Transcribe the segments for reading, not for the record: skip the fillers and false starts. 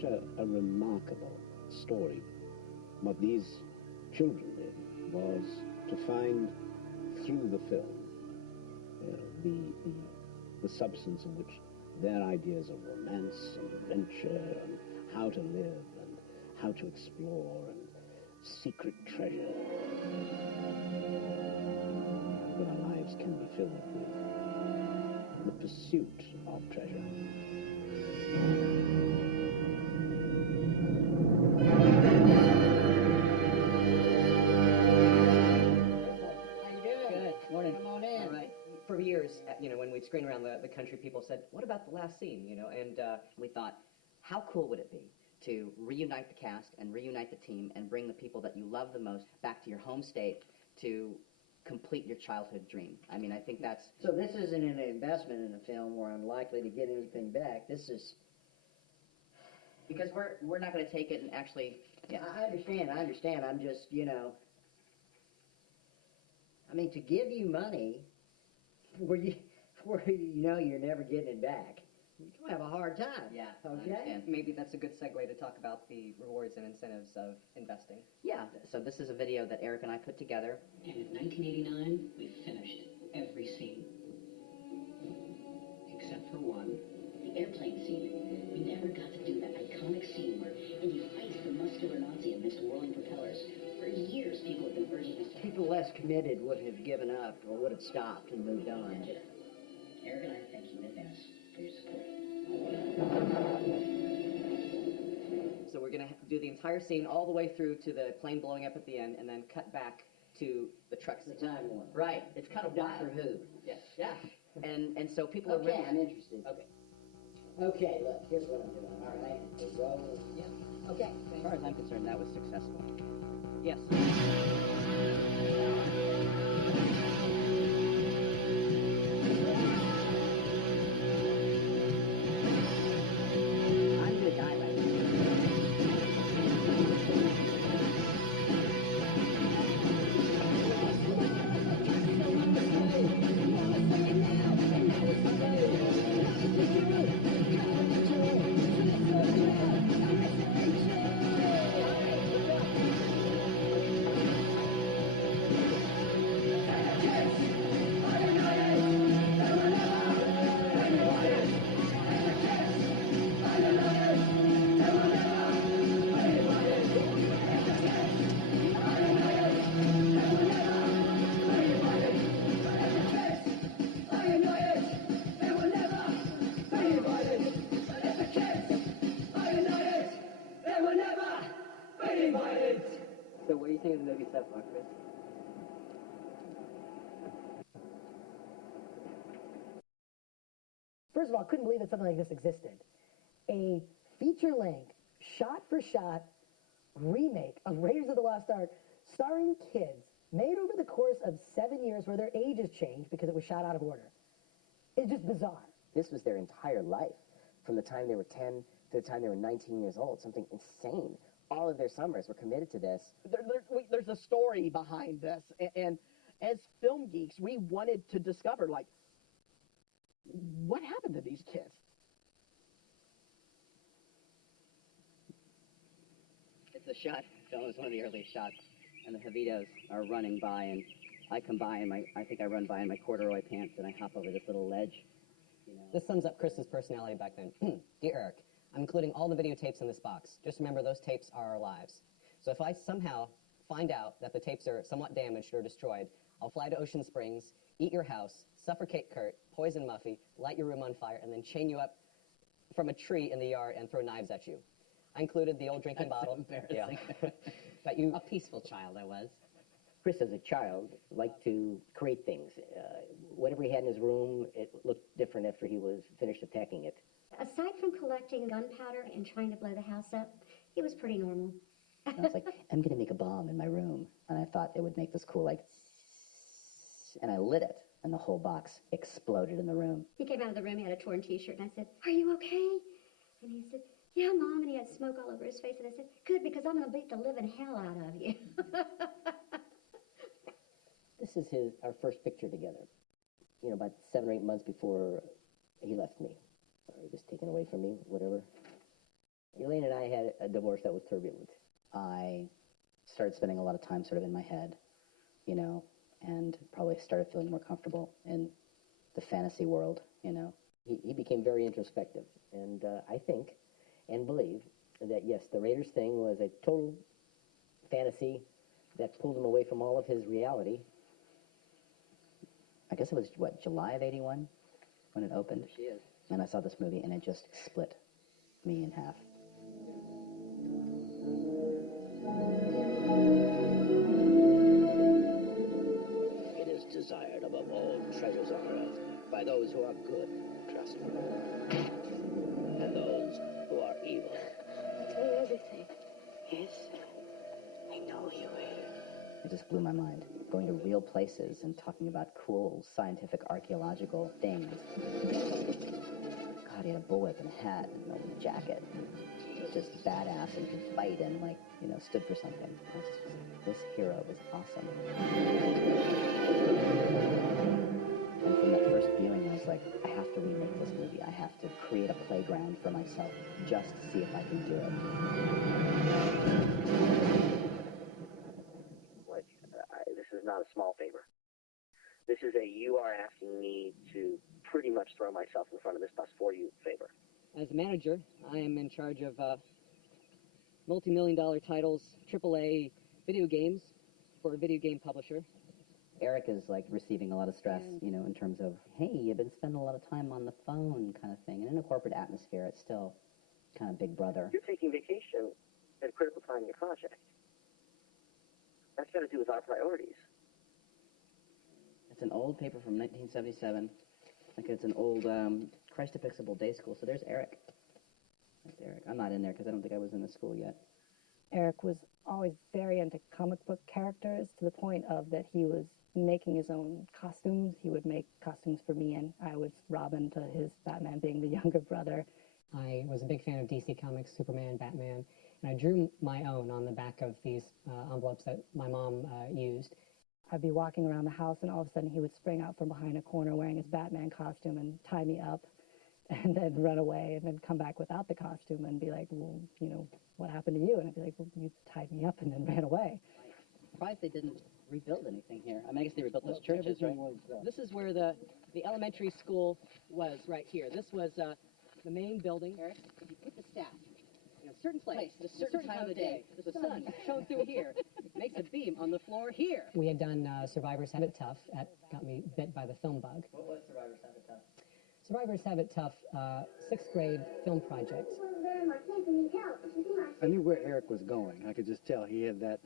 such a remarkable story. What these children did was to find through the film the substance in which their ideas of romance and adventure and how to live and how to explore and secret treasure that our lives can be filled with, the pursuit of treasure. For years, when we'd screen around the country, people said, what about the last scene, And we thought, how cool would it be to reunite the cast and reunite the team and bring the people that you love the most back to your home state to complete your childhood dream? I mean, I think that's... So this isn't an investment in a film where I'm likely to get anything back. This is... Because we're not going to take it and actually... Yeah. I understand. I'm just, I mean, to give you money where you know you're never getting it back, you're going to have a hard time. Yeah, okay? And maybe that's a good segue to talk about the rewards and incentives of investing. Yeah, so this is a video that Eric and I put together. And in 1989, we finished every scene. Except for one. The airplane scene. We never got to do that iconic scene where Indy fights the muscular Nazi amidst whirling propellers. For years, people have been urging us to... People less committed would have given up or would have stopped and moved on. Eric and I thank you in advance for your support. So we're going to do the entire scene all the way through to the plane blowing up at the end and then cut back to the truck scene. The time one. Right. It's kind of wild. Doctor Who. Yeah. Yeah. And so people are... Okay, I'm interested. Okay. Okay, look, here's what I'm doing. All right, roll. Yeah. Okay. As far as I'm concerned, that was successful. Yes. I'm gonna die right now. So what do you think of the movie so far, Chris? First of all, I couldn't believe that something like this existed. A feature-length, shot-for-shot remake of Raiders of the Lost Ark starring kids made over the course of 7 years where their ages changed because it was shot out of order. It's just bizarre. This was their entire life, from the time they were 10 to the time they were 19 years old, something insane. All of their summers were committed to this. There's a story behind this, and as film geeks, we wanted to discover, like, what happened to these kids? It's a shot. Film is one of the earliest shots, and the Javitos are running by, and I come by, and I think I run by in my corduroy pants, and I hop over this little ledge. This sums up Chris's personality back then. Dear Eric, I'm including all the videotapes in this box. Just remember, those tapes are our lives. So if I somehow find out that the tapes are somewhat damaged or destroyed, I'll fly to Ocean Springs, eat your house, suffocate Kurt, poison Muffy, light your room on fire, and then chain you up from a tree in the yard and throw knives at you. I included the old drinking bottle. Embarrassing. Yeah. But you... A peaceful child I was. Chris, as a child, liked to create things. Whatever he had in his room, it looked different after he was finished attacking it. Aside from collecting gunpowder and trying to blow the house up, he was pretty normal. I was like, I'm going to make a bomb in my room. And I thought it would make this cool, like, and I lit it, and the whole box exploded in the room. He came out of the room, he had a torn T-shirt, and I said, "Are you okay?" And he said, "Yeah, Mom," and he had smoke all over his face, and I said, "Good, because I'm going to beat the living hell out of you." This is our first picture together, about 7 or 8 months before he left me. Or he was taken away from me, whatever. Elaine and I had a divorce that was turbulent. I started spending a lot of time sort of in my head, you know, and probably started feeling more comfortable in the fantasy world, you know. He became very introspective, and I think and believe that, yes, the Raiders thing was a total fantasy that pulled him away from all of his reality. I guess it was, what, July of '81 when it opened? She is. And I saw this movie, and it just split me in half. It is desired above all treasures on earth by those who are good, trust me, and those who are evil. Tell me everything. Yes, I know you will. It just blew my mind. Going to real places and talking about cool scientific archaeological things. God, he had a bullwhip and a hat and a jacket. He was just badass and could fight and, like, you know, stood for something. This hero was awesome. And from that first viewing, I was like, I have to remake this movie. I have to create a playground for myself just to see if I can do it. This is not a small favor. This is a you are asking me to pretty much throw myself in front of this bus for you favor. As manager, I am in charge of multi-million-dollar titles, AAA video games for a video game publisher. Eric is like receiving a lot of stress, you know, in terms of, hey, you've been spending a lot of time on the phone kind of thing. And in a corporate atmosphere, it's still kind of big brother. You're taking vacation at a critical time in your project. That's got to do with our priorities. It's an old paper from 1977. Like it's an old Christ Episcopal Day School. So there's Eric. That's Eric. I'm not in there because I don't think I was in the school yet. Eric was always very into comic book characters to the point of that he was making his own costumes. He would make costumes for me, and I was Robin to his Batman being the younger brother. I was a big fan of DC Comics, Superman, Batman, and I drew my own on the back of these envelopes that my mom used. I'd be walking around the house, and all of a sudden he would spring out from behind a corner wearing his Batman costume and tie me up and then run away and then come back without the costume and be like, well, you know, what happened to you? And I'd be like, well, you tied me up and then ran away. I'm surprised they didn't rebuild anything here. I mean, I guess they rebuilt those churches, right? This is where the elementary school was, right here. This was the main building. Eric, if you put the staff in a certain place, at a certain time of the day, the sun shone through here, makes a beam on the floor here. We had done Survivors Have It Tough. That got me bit by the film bug. What was Survivors Have It Tough? Survivors Have It Tough, 6th grade film project. I knew where Eric was going. I could just tell he had that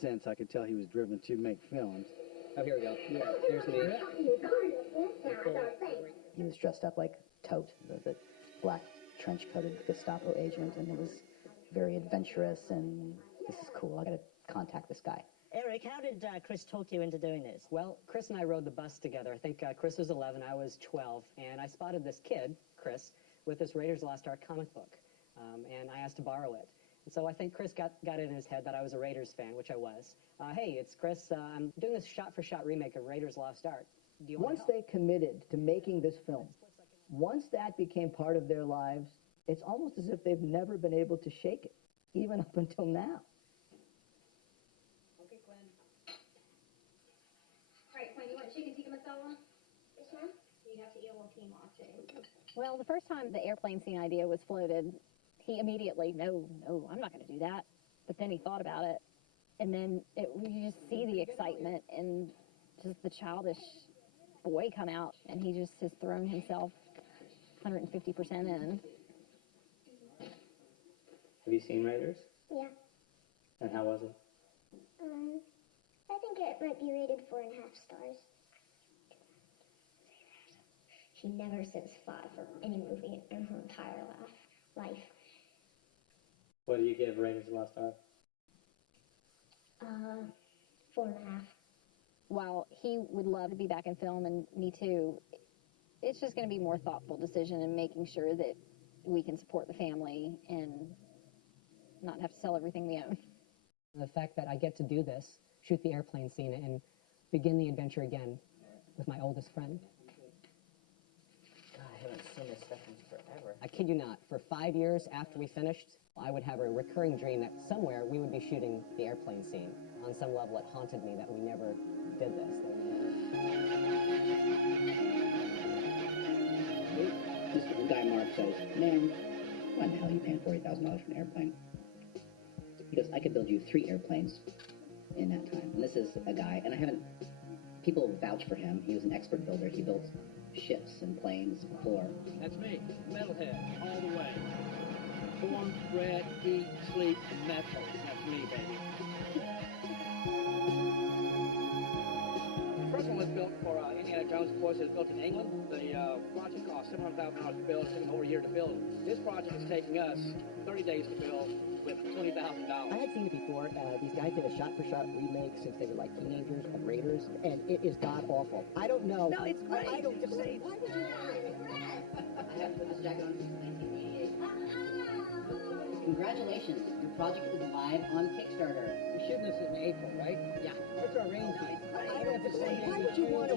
sense. I could tell he was driven to make films. Oh, here we go. Yeah, here's me. He was dressed up like Tote, the black trench-coated Gestapo agent, and it was very adventurous, and this is cool. I gotta contact this guy. Eric, how did Chris talk you into doing this? Well, Chris and I rode the bus together. I think Chris was 11, I was 12, and I spotted this kid, Chris, with this Raiders Lost Ark comic book, and I asked to borrow it. And so I think Chris got it in his head that I was a Raiders fan, which I was. Hey, it's Chris. I'm doing this shot-for-shot remake of Raiders Lost Ark. Do you want Once they committed to making this film, once that became part of their lives, it's almost as if they've never been able to shake it, even up until now. Okay, Quinn. All right, Quinn, you want chicken tikka masala? Yes, ma'am. You have to eat a little quinoa, too. Well, the first time the airplane scene idea was floated, he immediately, no, I'm not going to do that. But then he thought about it, and then you just see the excitement and just the childish boy come out, and he just has thrown himself 150% in. Have you seen Raiders? Yeah. And how was it? I think it might be rated 4.5 stars. She never says 5 for any movie in her entire life. What do you give Raiders Lost Ark? 4.5. While he would love to be back in film, and me too, it's just going to be more thoughtful decision and making sure that we can support the family and not have to sell everything we own. The fact that I get to do this, shoot the airplane scene, and begin the adventure again with my oldest friend. God, haven't seen this stuff in forever. I kid you not. For 5 years after we finished, I would have a recurring dream that somewhere we would be shooting the airplane scene. On some level, it haunted me that we never did this. This guy Mark says, man, why the hell are you paying $40,000 for an airplane? He goes, I could build you 3 airplanes in that time. And this is a guy, and people vouch for him. He was an expert builder. He built ships and planes before. That's me, metalhead, all the way. Born, bred, eat, sleep, metal. That's me, baby. The first one was built for Indiana Jones, of course. It was built in England. The project cost $700,000 to build. It took them over a year to build. This project is taking us 30 days to build with $20,000. I had seen it before. These guys did a shot-for-shot remake since they were like teenagers of Raiders, and it is god-awful. I don't know. No, it's great. I don't just say, why would you I have to put this jacket on. 1988. Congratulations, your project is live on Kickstarter. We're shooting this in April, right? Yeah. What's our range date? I don't have to say, why would you want to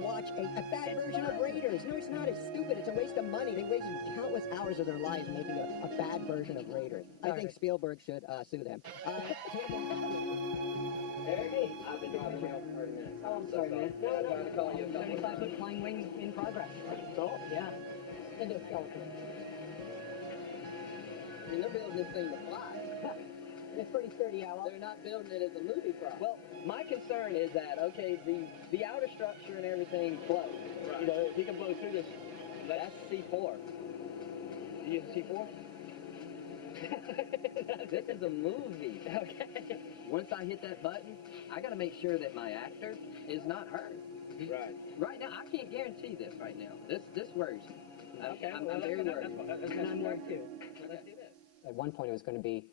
watch a bad version of Raiders? No, it's not. It's stupid. It's a waste of money. They wasted countless hours of their lives making a bad version of Raiders. I think Spielberg should sue them. Eric, I've been driving around for 30 minutes. Oh, I'm sorry, man. No, I'm trying to call you. 75-foot flying wing in progress. So? Yeah. And a skeleton. I mean, they're building this thing to fly. It's pretty sturdy, Al. They're not building it as a movie prop. Well, my concern is that, okay, the outer structure and everything flows. Right. You know, if he can blow through this, that's C4. You use C4? This is a movie. Okay. Once I hit that button, I got to make sure that my actor is not hurt. Right. Right now, I can't guarantee this right now. This worries me. Okay. I'm very worried. And I'm worried too. Let's do this. At one point, it was going to be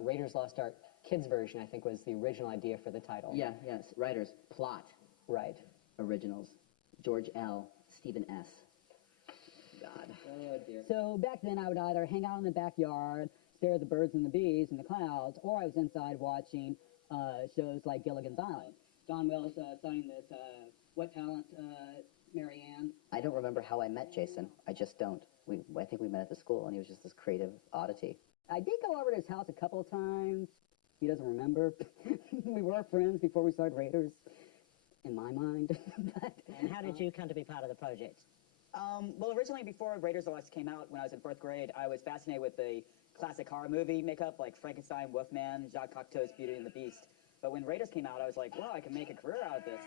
Raiders Lost Ark kids version, I think, was the original idea for the title. Yeah, yes. Writers, plot. Right. Originals. George L. Stephen S. God. Oh, dear. So back then, I would either hang out in the backyard, stare at the birds and the bees and the clouds, or I was inside watching shows like Gilligan's Island. Don Wells signing this What Talent, Mary Ann. I don't remember how I met Jason. I just don't. I think we met at the school, and he was just this creative oddity. I did go over to his house a couple of times. He doesn't remember. We were friends before we started Raiders, in my mind. And how did you come to be part of the project? Well, originally, before Raiders of the Lost came out, when I was in 4th grade, I was fascinated with the classic horror movie makeup, like Frankenstein, Wolfman, Jacques Cocteau's Beauty and the Beast. But when Raiders came out, I was like, wow, I can make a career out of this.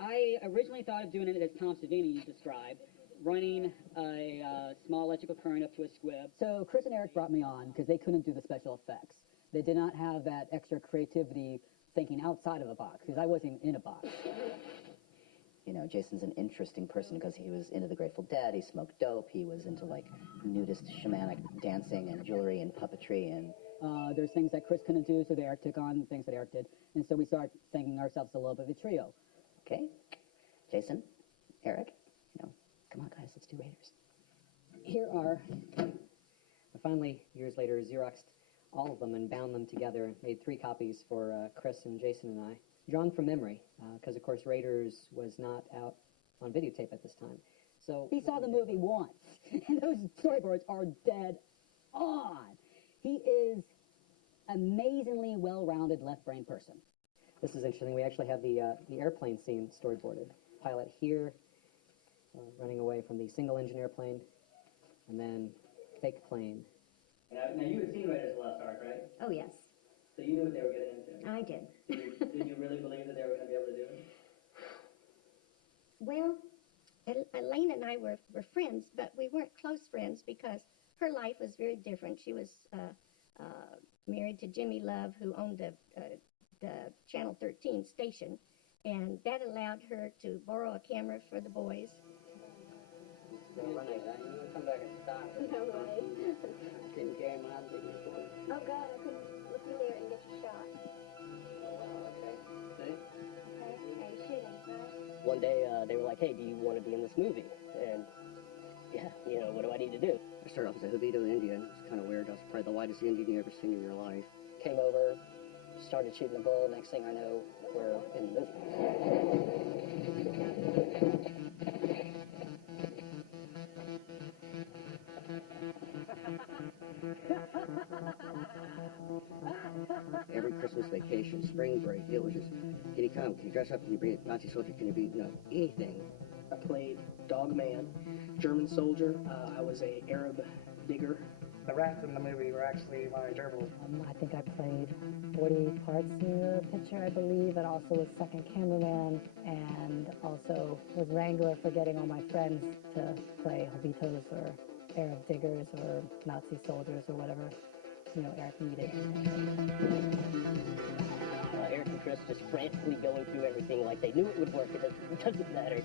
I originally thought of doing it as Tom Savini described, running a small electrical current up to a squib. So Chris and Eric brought me on because they couldn't do the special effects. They did not have that extra creativity thinking outside of a box, because I wasn't in a box. You know, Jason's an interesting person because he was into the Grateful Dead, he smoked dope, he was into like nudist shamanic dancing and jewelry and puppetry and... There's things that Chris couldn't do, so the Eric took on things that Eric did. And so we started thinking ourselves a little bit of a trio. Okay. Jason, Eric, come on guys, let's do Raiders. Here are, I finally, years later, Xeroxed all of them and bound them together and made 3 copies for Chris and Jason and I. Drawn from memory, because of course Raiders was not out on videotape at this time. So he saw the movie once, and those storyboards are dead on. He is amazingly well-rounded left-brain person. This is interesting. We actually have the airplane scene storyboarded. Pilot here, running away from the single-engine airplane, and then fake plane. Now you had seen Raiders of the Lost Ark, right? Oh, yes. So you knew what they were getting into. I did. Did you really believe that they were going to be able to do it? Well, Elaine and I were friends, but we weren't close friends because her life was very different. She was married to Jimmy Love, who owned the Channel 13 station, and that allowed her to borrow a camera for the boys. Don't run like that. You come back and stop. No way. I couldn't carry my big report. Oh, God, I couldn't look in there and get your shot. Oh, wow, okay. See? Okay, you're shooting, right? One day, they were like, hey, do you want to be in this movie? And, yeah, what do I need to do? I started off as a Judito Indian. It's kind of weird. I was probably the whitest Indian you ever seen in your life. Came over, started shooting the bull. Next thing I know, we're in the movie. Christmas vacation, spring break. It was just, can you come? Can you dress up? Can you be a Nazi soldier? Can you be, anything? I played Dogman, German soldier. I was a Arab digger. The rats in the movie were actually my gerbils. I think I played 40 parts in the picture, I believe, and also was second cameraman, and also was wrangler for getting all my friends to play Hobitos or Arab diggers or Nazi soldiers or whatever, Eric needed. Eric and Chris just frantically going through everything like they knew it would work. It doesn't matter.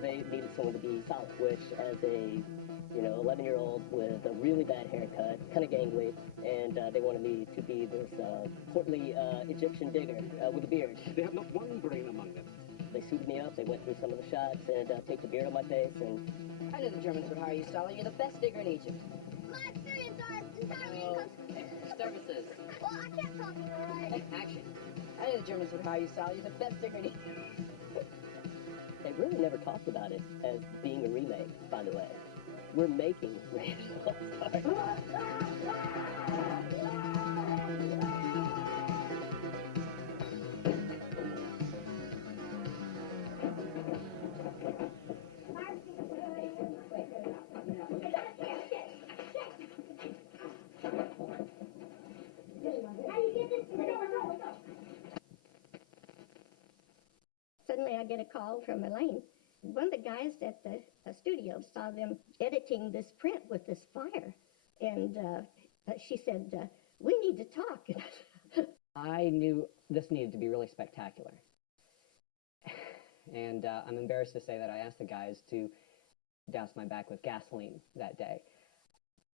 They needed someone to be solid, which as a 11-year-old with a really bad haircut, kind of gangly, and they wanted me to be this portly Egyptian digger with a beard. They have not one brain among them. They suited me up, they went through some of the shots, and taped the beard on my face, and... I knew the Germans would hire you, Zala. You're the best digger in Egypt. My experience are entirely Services. Well, I kept talking, all right? Action. I knew the Germans would hire you, Zala. You're the best digger in Egypt. They really never talked about it as being a remake, by the way. We're making Raiders of the Lost Ark. Suddenly I get a call from Elaine. One of the guys at the studio saw them editing this print with this fire. And she said, we need to talk. I knew this needed to be really spectacular. And I'm embarrassed to say that I asked the guys to douse my back with gasoline that day.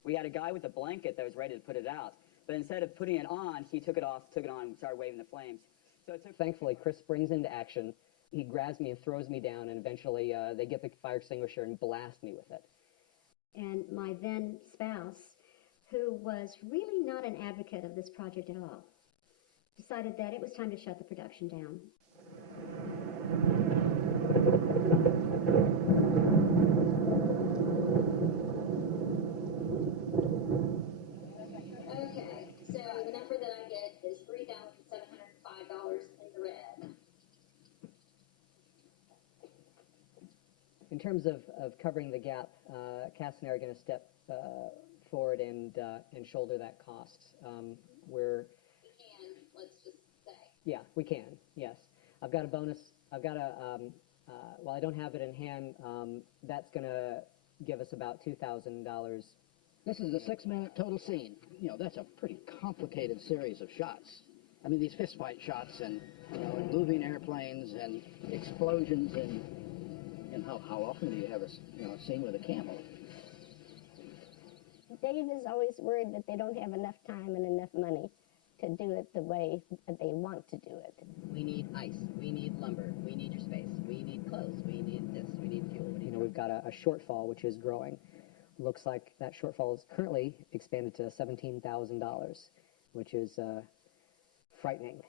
We had a guy with a blanket that was ready to put it out, but instead of putting it on, he took it off, took it on, and started waving the flames. So it took... Thankfully, Chris springs into action. He grabs me and throws me down, and eventually they get the fire extinguisher and blast me with it. And my then spouse, who was really not an advocate of this project at all, decided that it was time to shut the production down. Okay, so the number that I get is $3,705 in the red. In terms of covering the gap, Cass and I are going to step forward and shoulder that cost. Let's just say. Yeah, we can, yes. I've got a bonus. I've got while I don't have it in hand, that's going to give us about $2,000. This is a 6-minute total scene. That's a pretty complicated series of shots. I mean, these fistfight shots and, and moving airplanes and explosions and how often do you have a scene with a camel? Dave is always worried that they don't have enough time and enough money to do it the way that they want to do it. We need ice. We need lumber. We need your space. We need clothes. We need this. We need fuel. We've got a shortfall which is growing. Looks like that shortfall is currently expanded to $17,000, which is frightening.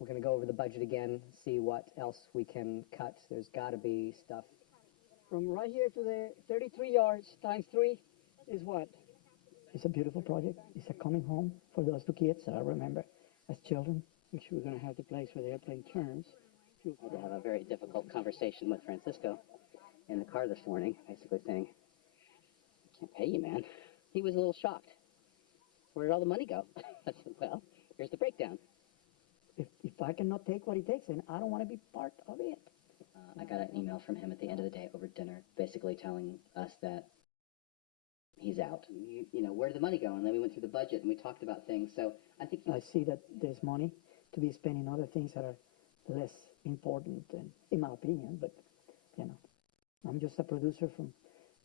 We're going to go over the budget again, see what else we can cut. There's got to be stuff. From right here to there, 33 yards times 3 is what? It's a beautiful project. It's a coming home for those two kids that I remember as children. Which we're going to have the place where the airplane turns. I had to have a very difficult conversation with Francisco in the car this morning, basically saying, I can't pay you, man. He was a little shocked. Where did all the money go? I said, well, here's the breakdown. If I cannot take what he takes, then I don't want to be part of it. I got an email from him at the end of the day over dinner, basically telling us that he's out. Where did the money go? And then we went through the budget and we talked about things. So I think I see that there's money to be spent in other things that are less important, in my opinion. But I'm just a producer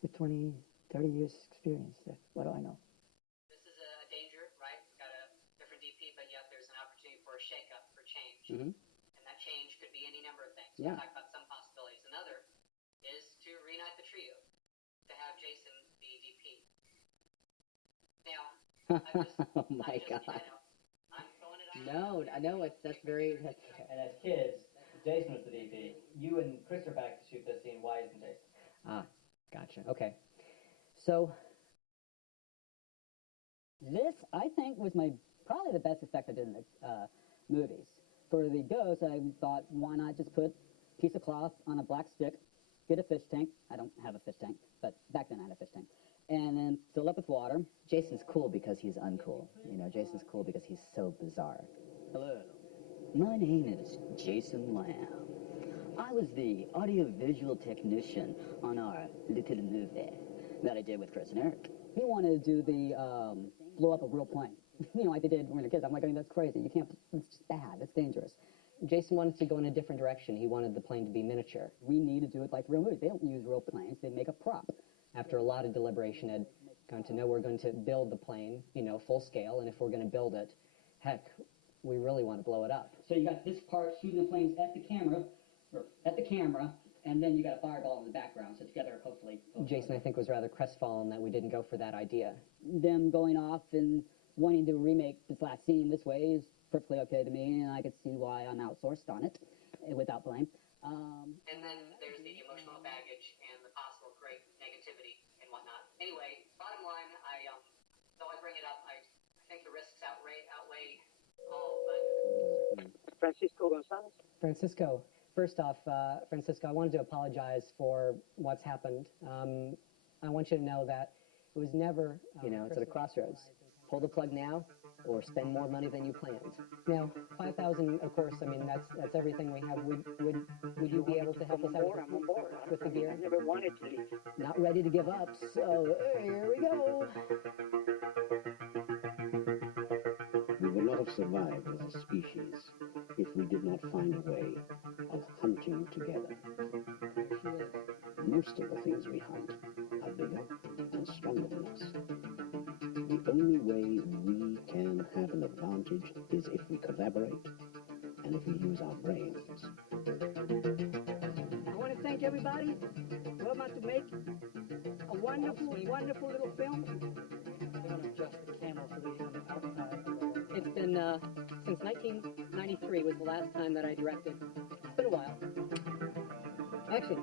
with 20, 30 years experience. What do I know? This is a danger, right? We've got a different DP, but yet there's an opportunity for a shake-up, for change. Mm-hmm. And that change could be any number of things. Yeah. We'll talk about some possibilities. Another is to reunite the trio, to have Jason be DP. Now, oh my God. I'm throwing it out. No, I know that's very. And as kids, Jason was the DP. You and Chris are back to shoot this scene. Why isn't Jason? Ah, gotcha. Okay. So, This, I think, was probably the best effect I did in the movies. For the ghost, I thought, why not just put a piece of cloth on a black stick, get a fish tank. I don't have a fish tank, but back then I had a fish tank. And then fill it up with water. Jason's cool because he's uncool. You know, Jason's cool because he's so bizarre. Hello. My name is Jason Lamb. I was the audiovisual technician on our little movie that I did with Chris and Eric. He wanted to do the blow up a real plane. You know, like they did when we were kids. I'm like, I mean, that's crazy. You can't, it's just bad. It's dangerous. Jason wanted to go in a different direction. He wanted the plane to be miniature. We need to do it like real movies. They don't use real planes. They make a prop. After a lot of deliberation, had gone to know we're going to build the plane, you know, full scale, and if we're going to build it, heck, we really want to blow it up. So you got this part shooting the planes at the camera, and then you got a fireball in the background. So together, hopefully. Jason, I think, was rather crestfallen that we didn't go for that idea. Them going off and wanting to remake this last scene this way is perfectly okay to me, and I could see why I'm outsourced on it without blame. And then there's the emotional baggage and the possible great negativity and whatnot. Anyway, bottom line, though I bring it up, I think the risks outweigh all, but... Francisco Gonzalez? Francisco, first off, Francisco, I wanted to apologize for what's happened. I want you to know that it was never... You know, it's at a crossroads. Pull the plug now, or spend more money than you planned. Now, 5,000, of course, I mean, that's everything we have. Would you be able to help us out I'm on board. with the gear? I never wanted to leave. Not ready to give up, so here we go. We would not have survived as a species if we did not find a way of hunting together. Most of the things we hunt are bigger and stronger than us. The only way we can have an advantage is if we collaborate and if we use our brains. I want to thank everybody. We're about to make a wonderful, wonderful little film. It's been since 1993 was the last time that I directed. It's been a while. Action.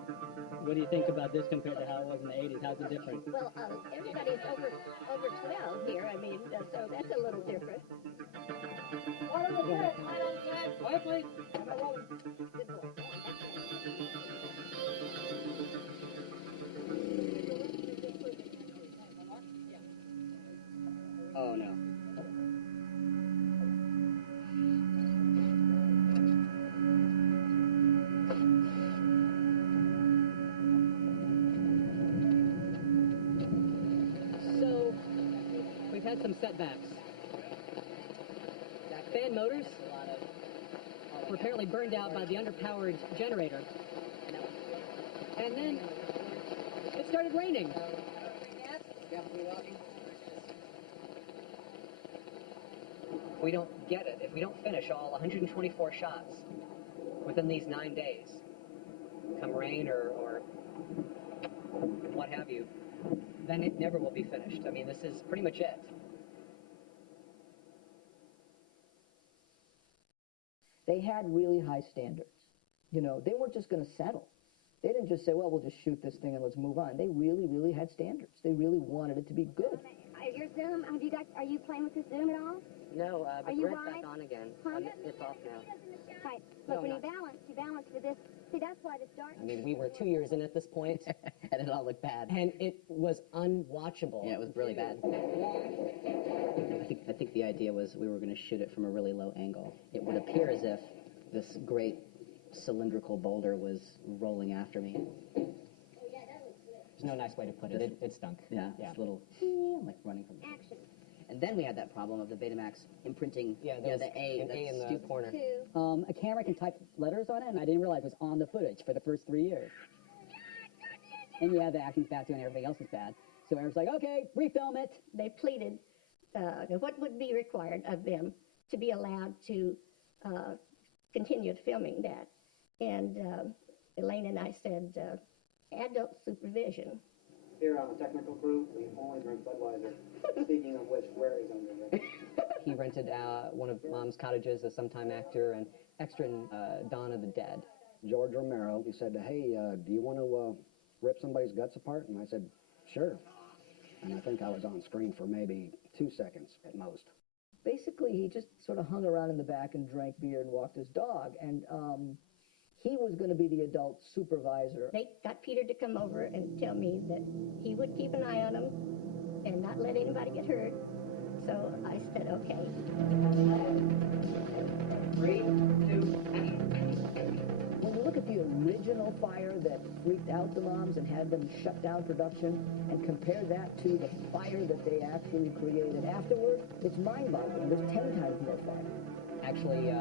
What do you think about this compared to how it was in the 80s? How's it different? Well, everybody's over 12 here. I mean, so that's a little different. Quiet, please. Oh, no. So, we've had some setbacks. Fan motors were apparently burned out by the underpowered generator. And then it started raining. We don't get it. If we don't finish all 124 shots within these 9 days, come rain or what have you, then it never will be finished. I mean, this is pretty much it. They had really high standards. You know, they weren't just going to settle. They didn't just say, well, we'll just shoot this thing and let's move on. They really, really had standards. They really wanted it to be good. Your Zoom, are you playing with the Zoom at all? No, Are but you Brett's right? back on again. Huh? It's off now. Right. No, Look, when not. you balance with this. See, that's why this dark. I mean, we were 2 years in at this point, And it all looked bad. and it was unwatchable. Yeah, it was really bad. I think the idea was we were going to shoot it from a really low angle. It would appear as if this great cylindrical boulder was rolling after me. There's no nice way to put it. It stunk. Yeah, Yeah. this little, like running from. Action. And then we had that problem of the Betamax imprinting, Yeah, you know, there was the A, an A in the stupid corner. A camera can type letters on it, and I didn't realize it was on the footage for the first 3 years. And yeah, the acting's bad too, and everything else is bad. So Eric's like, okay, refilm it. They pleaded what would be required of them to be allowed to continue filming that. And Elaine and I said, adult supervision. Here on the technical crew, we only drink Budweiser. Speaking of which, where is under? He rented one of Mom's cottages as sometime actor, and extra in Dawn of the Dead. George Romero, he said, hey, do you want to rip somebody's guts apart? And I said, sure. And I think I was on screen for maybe 2 seconds at most. Basically, he just sort of hung around in the back and drank beer and walked his dog. And he was going to be the adult supervisor. They got Peter to come over and tell me that he would keep an eye on him and not let anybody get hurt. So I said, okay. 3, 2, When you look at the original fire that freaked out the moms and had them shut down production and compare that to the fire that they actually created afterward, it's mind-boggling. There's 10 times more fire. Actually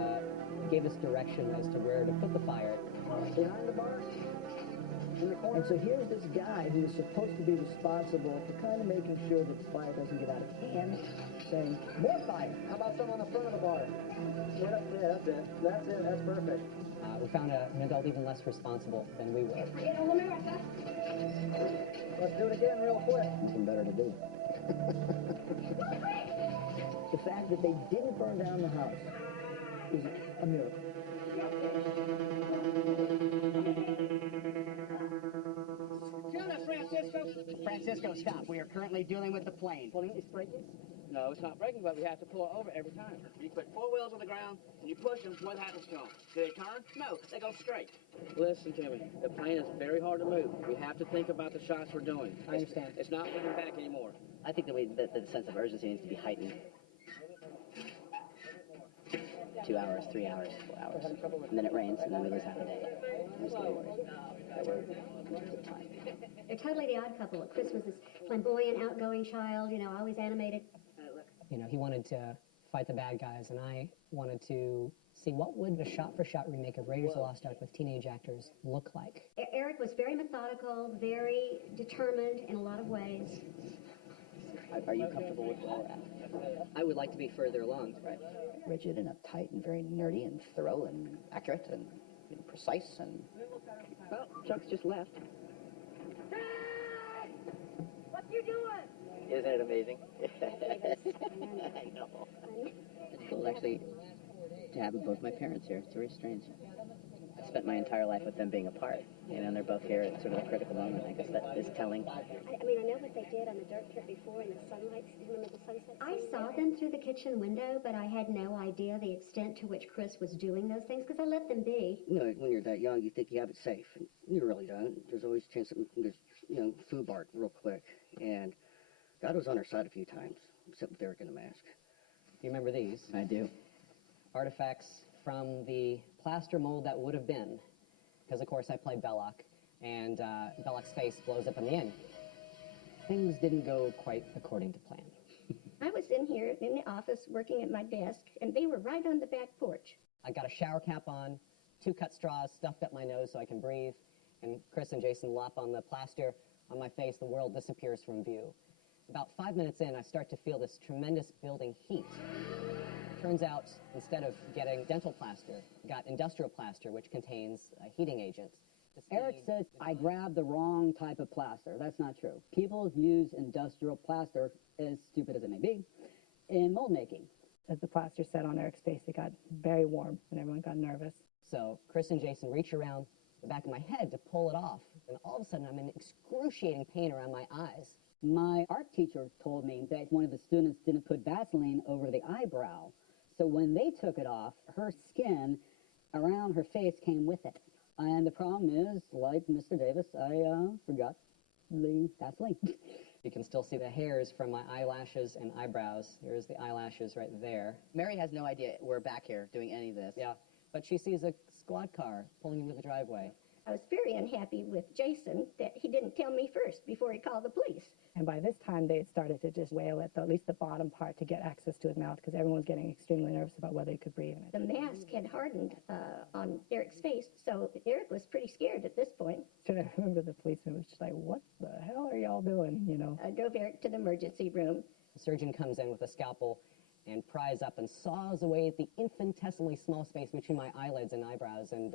gave us direction as to where to put the fire. Behind the bar. And so here's this guy who is supposed to be responsible for kind of making sure that the fire doesn't get out of hand, saying, more fire. How about some on the front of the bar? Right up there, that's it. That's it, that's perfect. We found an adult even less responsible than we were. Let's do it again real quick. Nothing better to do. The fact that they didn't burn down the house is a miracle. Francisco, stop. We are currently dealing with the plane. It's breaking? No, it's not breaking, but we have to pull it over every time. You put 4 wheels on the ground, and you push them, what happens to them? Do they turn? No, they go straight. Listen to me. The plane is very hard to move. We have to think about the shots we're doing. I understand. It's not moving back anymore. I think the sense of urgency needs to be heightened. 2 hours, 3 hours, 4 hours. And then it rains, and then we lose half a day. I'm just worried that we're in terms of time. They're totally the odd couple. Chris was this flamboyant, outgoing child, always animated. He wanted to fight the bad guys, and I wanted to see what would a shot-for-shot remake of Raiders of the Lost Ark with teenage actors look like. Eric was very methodical, very determined in a lot of ways. Are you comfortable with where we're at? I would like to be further along. Right. Rigid and uptight and very nerdy and thorough and accurate and precise and... Well, Chuck's just left. What you doing? Isn't it amazing? I know. It's cool, actually, to have both my parents here. It's very strange. I spent my entire life with them being apart, and they're both here at sort of a critical moment. I guess that is telling. I know what they did on the dirt trip before in the sunlight. Remember the sunset? I saw them through the kitchen window, but I had no idea the extent to which Chris was doing those things, because I let them be. When you're that young, you think you have it safe, and you really don't. There's always a chance that there's, food bark real quick, and God was on our side a few times, except with Eric in a mask. Do you remember these? I do. Artifacts from the plaster mold that would have been, because of course I played Belloc, and Belloc's face blows up in the end. Things didn't go quite according to plan. I was in here in the office working at my desk, and they were right on the back porch. I got a shower cap on, 2 cut straws stuffed up my nose so I can breathe, and Chris and Jason lop on the plaster on my face. The world disappears from view. About 5 minutes in, I start to feel this tremendous building heat. Turns out, instead of getting dental plaster, got industrial plaster, which contains a heating agent. Eric says I grabbed the wrong type of plaster. That's not true. People use industrial plaster, as stupid as it may be, in mold making. As the plaster set on Eric's face, it got very warm, and everyone got nervous. So Chris and Jason reach around the back of my head to pull it off, and all of a sudden I'm in excruciating pain around my eyes. My art teacher told me that one of the students didn't put Vaseline over the eyebrow. So when they took it off, her skin around her face came with it. And the problem is, like Mr. Davis, I forgot the Vaseline. You can still see the hairs from my eyelashes and eyebrows. There's the eyelashes right there. Mary has no idea we're back here doing any of this. Yeah, but she sees a squad car pulling into the driveway. I was very unhappy with Jason that he didn't tell me first before he called the police. And by this time, they had started to just wail at at least the bottom part to get access to his mouth, because everyone was getting extremely nervous about whether he could breathe in it. The mask had hardened on Eric's face, so Eric was pretty scared at this point. So I remember the policeman was just like, what the hell are y'all doing, I drove Eric to the emergency room. The surgeon comes in with a scalpel and pries up and saws away at the infinitesimally small space between my eyelids and eyebrows, and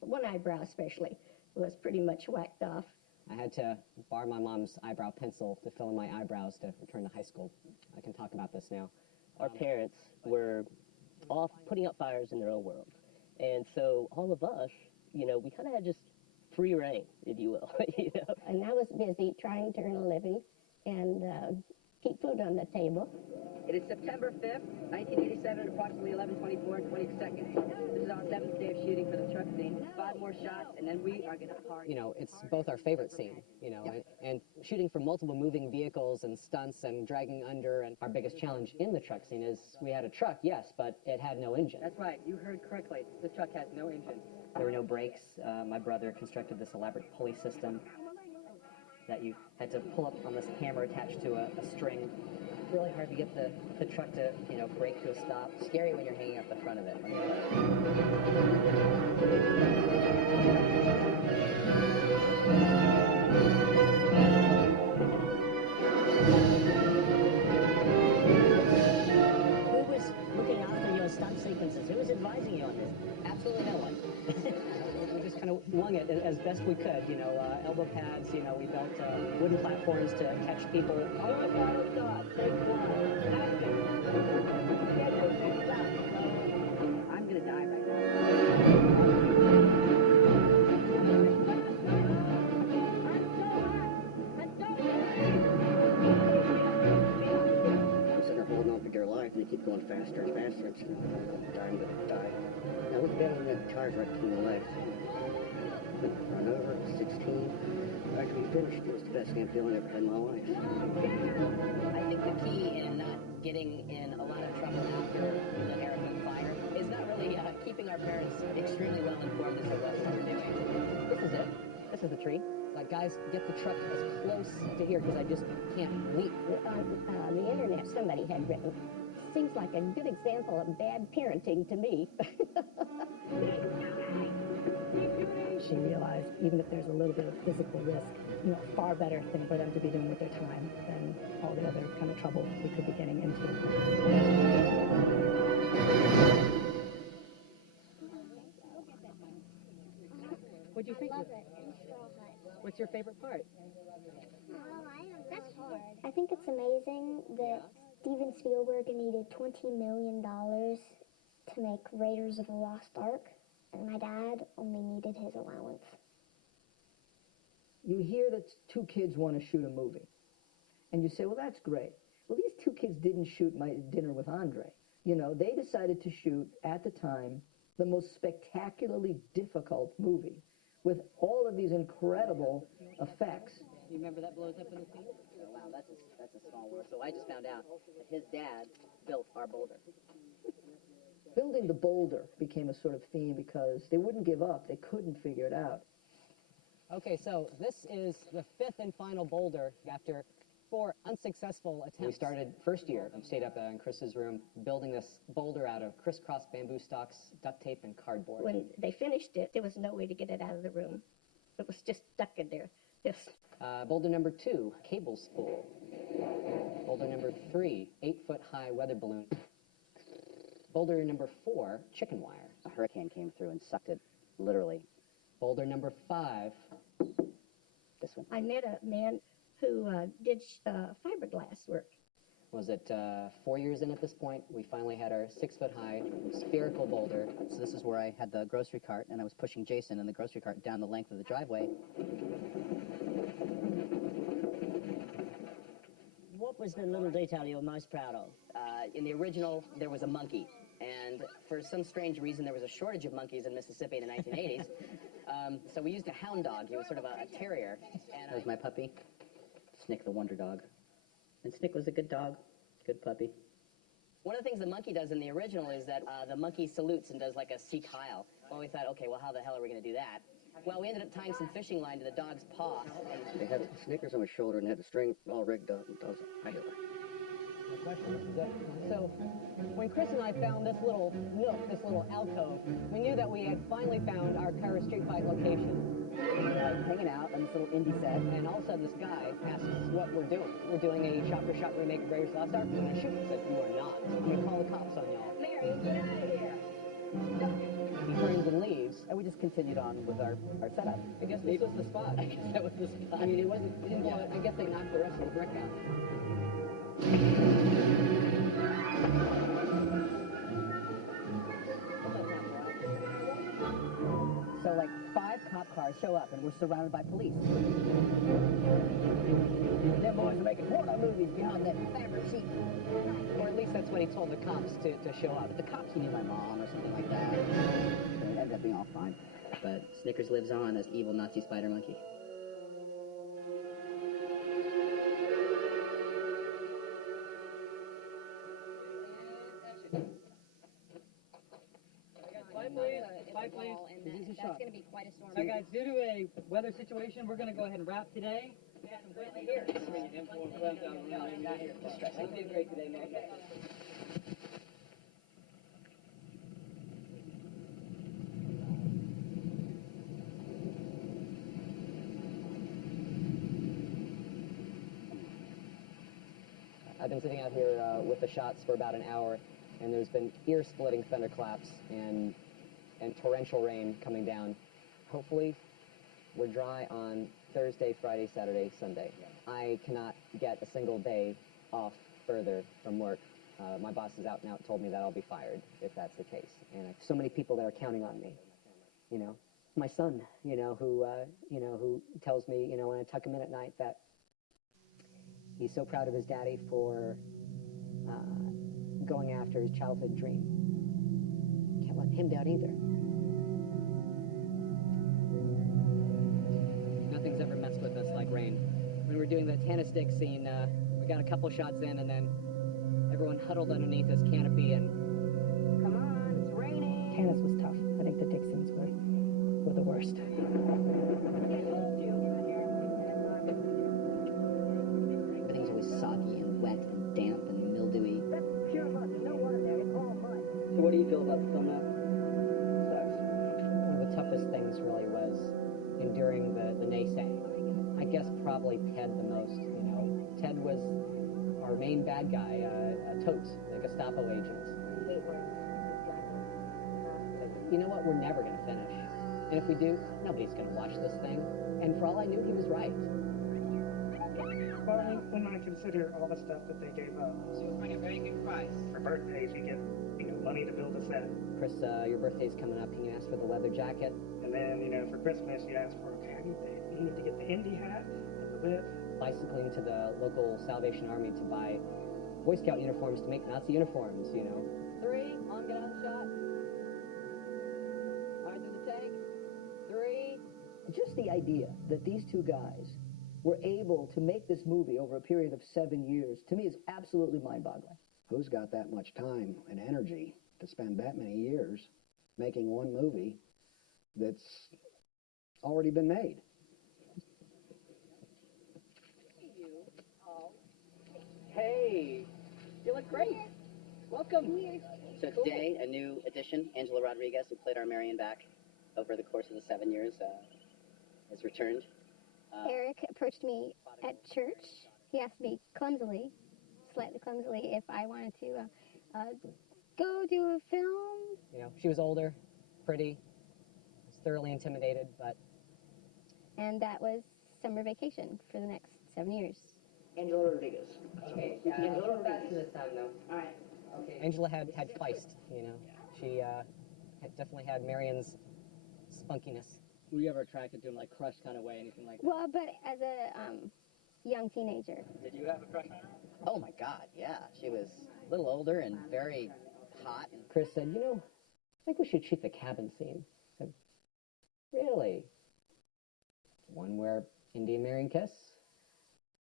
one eyebrow especially was pretty much whacked off. I had to borrow my mom's eyebrow pencil to fill in my eyebrows to return to high school. I can talk about this now. Our parents were off putting out fires in their own world. And so all of us, you know, we kind of had just free reign, if you will, you know. And I was busy trying to earn a living and keep food on the table. It is September 5th, 1987, approximately 11:24 and 20 seconds. This is our 7th day of shooting for the truck scene. 5 more shots, and then we are going to party. You know, it's both our favorite scene, you know, and shooting for multiple moving vehicles and stunts and dragging under. And our biggest challenge in the truck scene is we had a truck, yes, but it had no engine. That's right. You heard correctly. This truck has no engine. There were no brakes. My brother constructed this elaborate pulley system that you had to pull up on this hammer attached to a string. Really hard to get the truck to, you know, brake to a stop. Scary when you're hanging up the front of it. Who was looking after your stunt sequences? Who was advising you on this? Absolutely no one. We just kind of wung it as best we could, you know, elbow pads, you know, we built wooden platforms to catch people. Oh, God, take one. I'm going to die right now. I'm sitting there holding on for dear life, and they keep going faster and faster. It's dying to die. Now look down on the tires right between the legs. Run over, 16. After we finished, it was the best damn feeling I ever had in my life. I think the key in not getting in a lot of trouble after the Marathon fire is not really keeping our parents extremely well informed as to what we were doing. This is it. This is the tree. Like, guys, get the truck as close to here because I just can't leap. On the internet, somebody had written, seems like a good example of bad parenting to me. She realized even if there's a little bit of physical risk, you know, far better thing for them to be doing with their time than all the other kind of trouble we could be getting into. What'd you think? What's your favorite part? That's hard. I think it's amazing that Steven Spielberg needed $20 million to make Raiders of the Lost Ark, and my dad only needed his allowance. You hear that two kids want to shoot a movie, and you say, well, that's great. Well, these two kids didn't shoot My Dinner with Andre. You know, they decided to shoot, at the time, the most spectacularly difficult movie with all of these incredible effects. You remember that blows up in the scene? Oh, wow, that's a small world. So I just found out that his dad built our boulder. Building the boulder became a sort of theme because they wouldn't give up. They couldn't figure it out. Okay, so this is the 5th and final boulder after 4 unsuccessful attempts. We started first year. I stayed up in Chris's room building this boulder out of crisscross bamboo stalks, duct tape, and cardboard. When they finished it, there was no way to get it out of the room. It was just stuck in there. Just Boulder number 2, cable spool. Boulder number 3, 8-foot high weather balloon. Boulder number 4, chicken wire. A hurricane came through and sucked it, literally. Boulder number 5. This one. I met a man who did fiberglass work. Was it 4 years in at this point? We finally had our 6-foot high spherical boulder. So this is where I had the grocery cart, and I was pushing Jason in the grocery cart down the length of the driveway. What was the little detail you were most proud of? In the original, there was a monkey, and for some strange reason, there was a shortage of monkeys in Mississippi in the 1980s. So we used a hound dog. He was sort of a terrier. And that was my puppy, Snick the Wonder Dog. And Snick was a good dog, good puppy. One of the things the monkey does in the original is that the monkey salutes and does like a Sikh Heil. Well, we thought, okay, well, how the hell are we going to do that? Well, we ended up tying some fishing line to the dog's paw. And They had Snickers on his shoulder and had the string all rigged up. And dogs, I hear So, when Chris and I found this little nook, this little alcove, we knew that we had finally found our Terror Street Fight location. hanging out on this little indie set, and all of a sudden this guy asks us what we're doing. We're doing a shot-for-shot remake of Raiders of the Lost Ark. We're going to shoot. He said, you are not. I'm going to call the cops on y'all. Mary, get out of here. He turns and leaves, and we just continued on with our setup. I guess this was the spot. I guess that was the spot. I mean, it wasn't, it didn't blow it. I guess they knocked the rest of the brick out. cars show up and we're surrounded by police. Them boys are making porno movies behind that fabric sheet. Or at least that's what he told the cops to show up. But the cops knew my mom or something like that. So it ended up being all fine. But Snickers lives on as evil Nazi spider monkey. Bye, please. That's going to be quite a storm. All right, guys, due to a weather situation, we're going to go ahead and wrap today. We got some great here. You did great today, man. I've been sitting out here with the shots for about an hour, and there's been ear-splitting thunderclaps and torrential rain coming down. Hopefully, we're dry on Thursday, Friday, Saturday, Sunday. I cannot get a single day off further from work. My boss is out and out, told me that I'll be fired if that's the case. And so many people that are counting on me, you know. My son, who tells me, when I tuck him in at night that he's so proud of his daddy for going after his childhood dream. Can't let him down either. Nothing's ever messed with us like rain. When we were doing the Tana stick scene, we got a couple shots in, and then everyone huddled underneath this canopy and... Come on, it's raining. Tennis was tough. I think the dick scenes were the worst. Everything's always soggy and wet and damp and mildewy. Pure mud. There's no water there. It's all mud. So what do you feel about the film now? One of the toughest things really was enduring the naysaying. I guess probably Ted the most, Ted was our main bad guy, Totes, the Gestapo agent. You know what? We're never going to finish. And if we do, nobody's going to watch this thing. And for all I knew, he was right. Well, when I consider all the stuff that they gave up. So bring a very good price. For birthdays, you get, money to build a set. Chris, your birthday's coming up. Can you ask for the leather jacket? And then, for Christmas, you ask for, you need to get the Indy hat, the whip. Bicycling to the local Salvation Army to buy Boy Scout uniforms to make Nazi uniforms, 3, on, get out of shot. All right, through the tank. 3. Just the idea that these two guys were able to make this movie over a period of 7 years, to me, is absolutely mind-boggling. Who's got that much time and energy to spend that many years making one movie that's already been made? Hey, you look great. Welcome. So today, a new addition, Angela Rodriguez, who played our Marion back over the course of the 7 years, has returned. Eric approached me at church. He asked me slightly clumsily, if I wanted to go do a film. She was older, pretty, was thoroughly intimidated, but... And that was summer vacation for the next 7 years. Angela Rodriguez. Okay, Angela back to this time, though. All right. Okay. Angela had feist, She definitely had Marion's spunkiness. Were you ever attracted to him, like crush kind of way, anything like that? Well, but as a young teenager. Did you have a crush on her? Oh my God, yeah. She was a little older and very hot. And Chris said, I think we should shoot the cabin scene. I said, really? One where Indy and Marion kiss?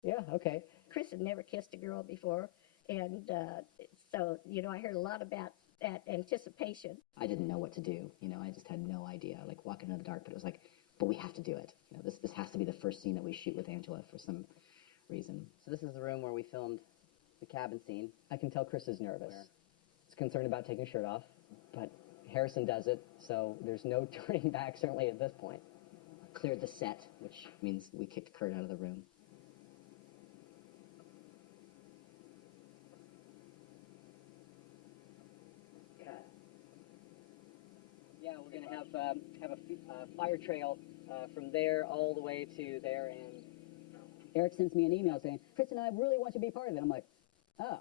Yeah, okay. Chris had never kissed a girl before, and so, I heard a lot about that anticipation. I didn't know what to do. I just had no idea. Like walking in the dark, but it was like, but we have to do it. This has to be the first scene that we shoot with Angela for some reason. So this is the room where we filmed the cabin scene. I can tell Chris is nervous. He's concerned about taking his shirt off, but Harrison does it, so there's no turning back, certainly at this point. Cleared the set, which means we kicked Kurt out of the room. Yeah, we're going to have a fire trail from there all the way to there, and Eric sends me an email saying, Chris and I really want you to be part of it. I'm like, oh,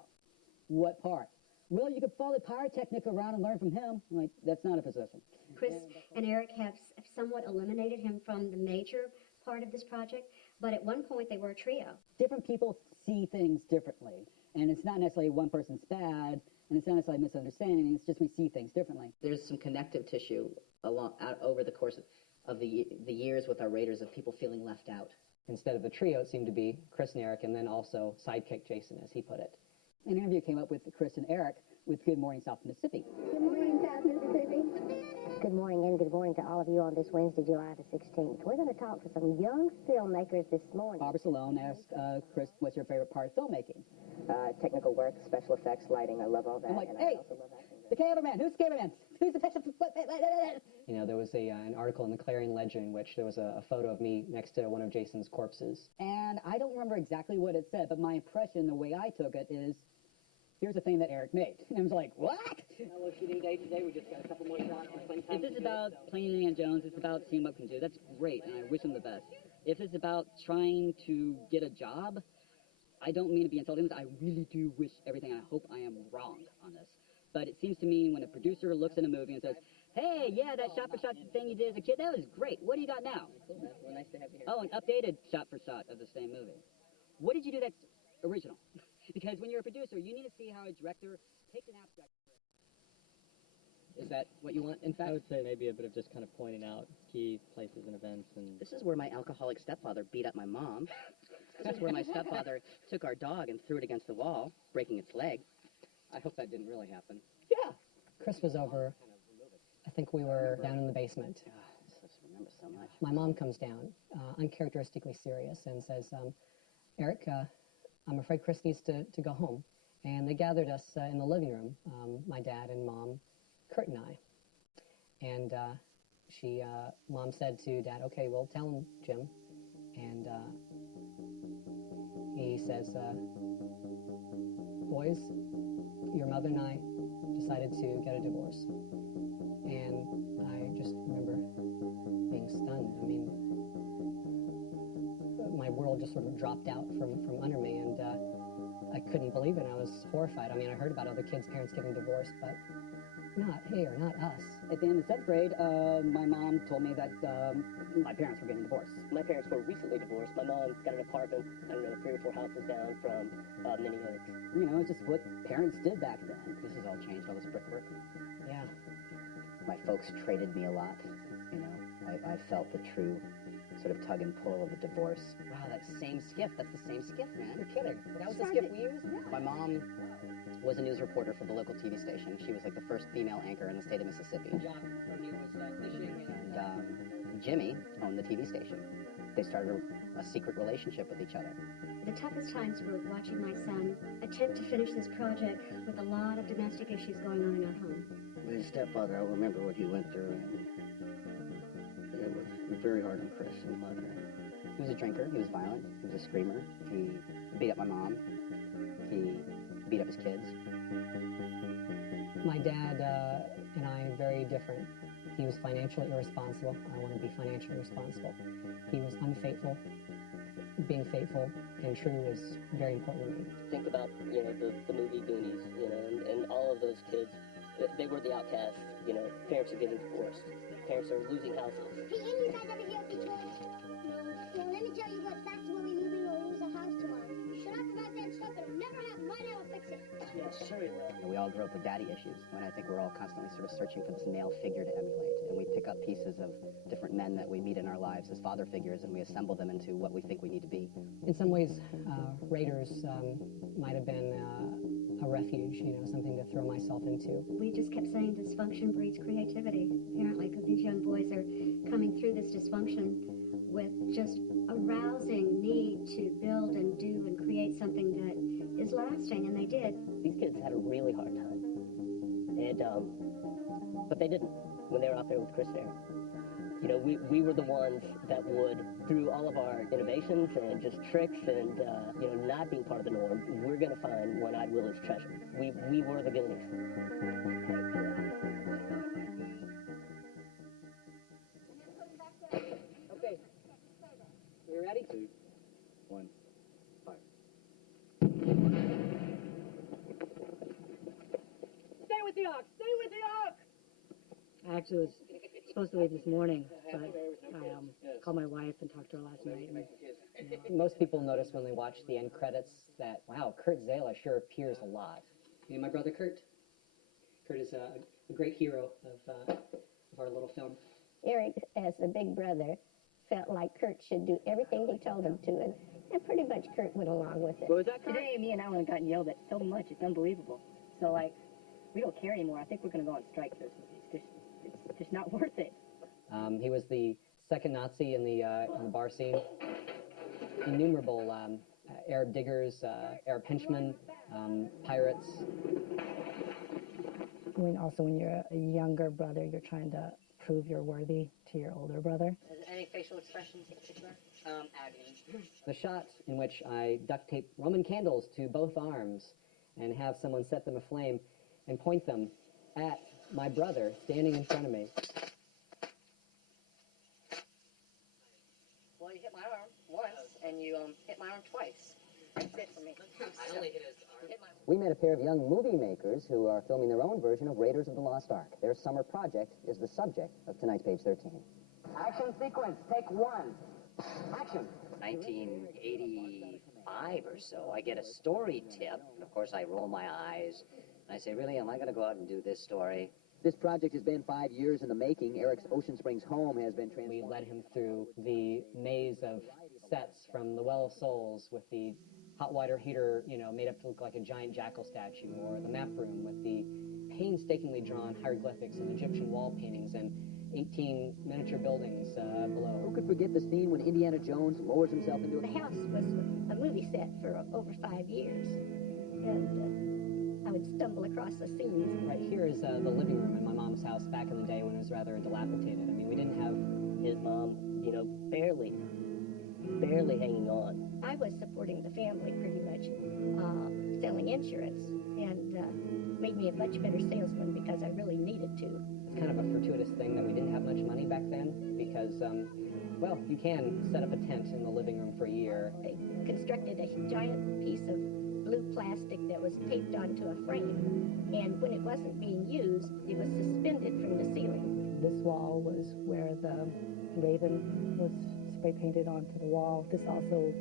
what part? Well, you could follow the pyrotechnic around and learn from him. I'm like, that's not a position. Chris and Eric have somewhat eliminated him from the major part of this project, but at one point they were a trio. Different people see things differently, and it's not necessarily one person's bad, and it's not necessarily misunderstanding. It's just we see things differently. There's some connective tissue over the course of the years with our Raiders of people feeling left out. Instead of the trio, it seemed to be Chris and Eric, and then also sidekick Jason, as he put it. An interview came up with Chris and Eric with Good Morning South Mississippi. Good morning, South Mississippi. Good morning, and good morning to all of you on this Wednesday, July the 16th. We're going to talk to some young filmmakers this morning. Barbara Salone asked Chris, what's your favorite part of filmmaking? Technical work, special effects, lighting. I love all that. I'm like, and hey, I also love acting. the cameraman. Who's the cameraman? Who's the You know, there was an article in the Clarion Ledger in which there was a photo of me next to one of Jason's corpses. And I don't remember exactly what it said, but my impression, the way I took it, is here's a thing that Eric made. And I was like, what? Hello, shooting day today. We just got a couple more shots. If it's about playing Indiana Jones, it's about seeing what we can do. That's great, and I wish him the best. If it's about trying to get a job, I don't mean to be insulting. I really do wish everything, and I hope I am wrong on this. But it seems to me when a producer looks at a movie and says, hey, yeah, that shot-for-shot thing you did as a kid, that was great. What do you got now? Well, nice to have you here. Oh, an updated shot-for-shot of the same movie. What did you do that's original? Because when you're a producer, you need to see how a director takes an abstract. Is that what you want, in fact? I would say maybe a bit of just kind of pointing out key places and events. And This is where my alcoholic stepfather beat up my mom. This is where my stepfather took our dog and threw it against the wall, breaking its leg. I hope that didn't really happen. Yeah. Chris was over. I think we were down in the basement. I just remember so much. My mom comes down, uncharacteristically serious, and says, Eric, I'm afraid Chris needs to go home. And they gathered us in the living room, my dad and Mom, Kurt and I. And Mom said to Dad, okay, well, tell him, Jim. And he says, boys, your mother and I decided to get a divorce. And I just remember being stunned. I mean, my world just sort of dropped out from under me, and I couldn't believe it. I was horrified. I mean, I heard about other kids' parents getting divorced, but not here, not us. At the end of the 7th grade, my mom told me that my parents were getting divorced. My parents were recently divorced. My mom got an apartment, I don't know, 3 or 4 houses down from Minnie Oaks. You know, it's just what parents did back then. This has all changed, all this brickwork. Yeah. My folks traded me a lot, you know. I felt the true sort of tug and pull of a divorce. Wow, that same skiff, that's the same skiff, man. You're kidding. That was the skiff we used? My mom was a news reporter for the local TV station. She was like the first female anchor in the state of Mississippi. John from here was fishing. And Jimmy owned the TV station. They started a secret relationship with each other. The toughest times were watching my son attempt to finish this project with a lot of domestic issues going on in our home. My stepfather, I remember what he went through, and it was very hard on Chris and Mother. He was a drinker, he was violent, he was a screamer, he beat up my mom, he beat up his kids. My dad and I are very different. He was financially irresponsible. I want to be financially responsible. He was unfaithful. Being faithful and true is very important to me. Think about, you know, the movie Goonies, you know, and all of those kids, they were the outcasts, you know, parents are getting divorced, parents are losing houses. Hey, any of you guys ever hear before? Well, let me tell you what, that's when we move in, we'll lose a house tomorrow. Shut up about that stuff, it'll never happen. Right now, I'll fix it. Yeah, sure you will. You know, we all grew up with daddy issues, when I think we're all constantly sort of searching for this male figure to emulate. And we pick up pieces of different men that we meet in our lives as father figures, and we assemble them into what we think we need to be. In some ways, Raiders might have been a refuge, you know, something to throw myself into. We just kept saying dysfunction breeds creativity, apparently, because these young boys are coming through this dysfunction with just a rousing need to build and do and create something that is lasting, and they did. These kids had a really hard time, and but they didn't when they were out there with Chris there. You know, we were the ones that would, through all of our innovations and just tricks and, you know, not being part of the norm, we're going to find One-Eyed Willie's treasure. We were the Goonies. Okay. You ready? 2, 1, 5. Stay with the ox! Stay with the ox! Actually, it was supposed to leave this morning, but I called my wife and talked to her last night. And, Most people notice when they watch the end credits that, wow, Kurt Zala sure appears a lot. You know my brother Kurt? Kurt is a great hero of our little film. Eric, as the big brother, felt like Kurt should do everything he told him to, and pretty much Kurt went along with it. Well, is that today, me and Alan have gotten yelled at so much, it's unbelievable. So, like, we don't care anymore. I think we're going to go on strike for this movie. It's just not worth it. He was the second Nazi in the bar scene. Innumerable Arab diggers, Arab henchmen, pirates. when you're a younger brother, you're trying to prove you're worthy to your older brother. Any facial expressions in particular? Agony. The shot in which I duct tape Roman candles to both arms and have someone set them aflame and point them at my brother standing in front of me. Well, you hit my arm once, and you hit my arm twice. That's it for me. I only hit his arm. We met a pair of young movie makers who are filming their own version of Raiders of the Lost Ark. Their summer project is the subject of tonight's page 13. Action sequence, take one. Action. 1985 or so, I get a story tip, and of course I roll my eyes, and I say, really, am I going to go out and do this story? This project has been 5 years in the making. Eric's Ocean Springs home has been transformed. We led him through the maze of sets from the Well of Souls with the hot water heater, made up to look like a giant jackal statue, or the map room with the painstakingly drawn hieroglyphics and Egyptian wall paintings and 18 miniature buildings below. Who could forget the scene when Indiana Jones lowers himself into The house was a movie set for over 5 years, and I would stumble across the scenes. Right here is the living room in my mom's house back in the day when it was rather dilapidated. I mean, we didn't have... His mom, barely hanging on. I was supporting the family pretty much, selling insurance, and made me a much better salesman because I really needed to. It's kind of a fortuitous thing that we didn't have much money back then because, well, you can set up a tent in the living room for a year. They constructed a giant piece of blue plastic that was taped onto a frame, and when it wasn't being used, it was suspended from the ceiling. This wall was where the raven was spray painted onto the wall. This also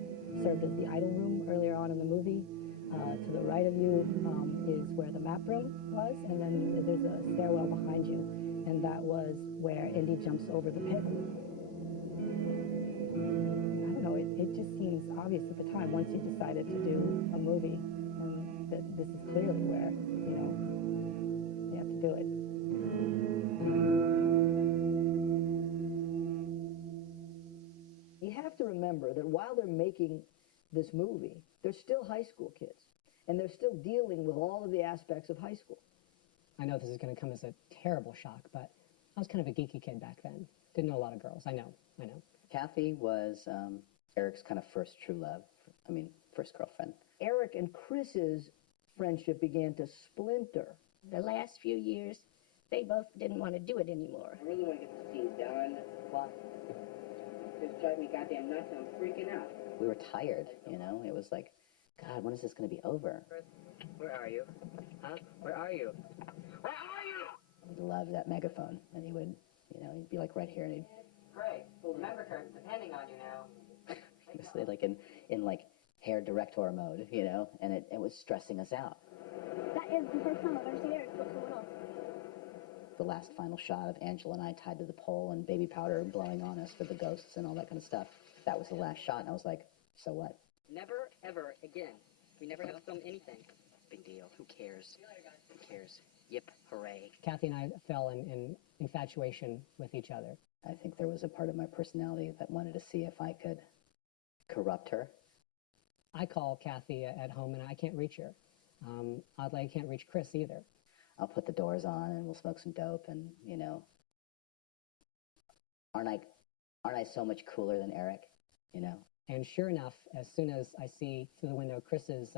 served as the idol room earlier on in the movie. To the right of you is where the map room was, and then there's a stairwell behind you, and that was where Indy jumps over the pit. I don't know, it just seems obvious at the time once you decided to do a movie, and that this is clearly where, you have to do it. You have to remember that while they're making this movie, they're still high school kids, and they're still dealing with all of the aspects of high school. I know this is going to come as a terrible shock, but I was kind of a geeky kid back then. Didn't know a lot of girls. I know. Kathy was Eric's kind of first true love. First girlfriend. Eric and Chris's friendship began to splinter. The last few years, they both didn't want to do it anymore. I really want to get this scene done. What? Just drive me goddamn nuts. I'm freaking out. We were tired, It was like, God, when is this going to be over? Where are you? Huh? Where are you? Where are you? He loved that megaphone, and he would, he'd be like right here, and he'd... Great. Well, remember, Kurt, depending on you now. Basically, like in like hair director mode, and it was stressing us out. That is the first time I've ever seen Eric put someone on. The last final shot of Angela and I tied to the pole and baby powder blowing on us for the ghosts and all that kind of stuff. That was the last shot, and I was like, so what? Never, ever again. We never have to film anything. Big deal. Who cares? Who cares? Yip, hooray. Kathy and I fell in infatuation with each other. I think there was a part of my personality that wanted to see if I could corrupt her. I call Kathy at home, and I can't reach her. Oddly, I can't reach Chris either. I'll put the doors on, and we'll smoke some dope, and, aren't I so much cooler than Eric, And sure enough, as soon as I see through the window Chris's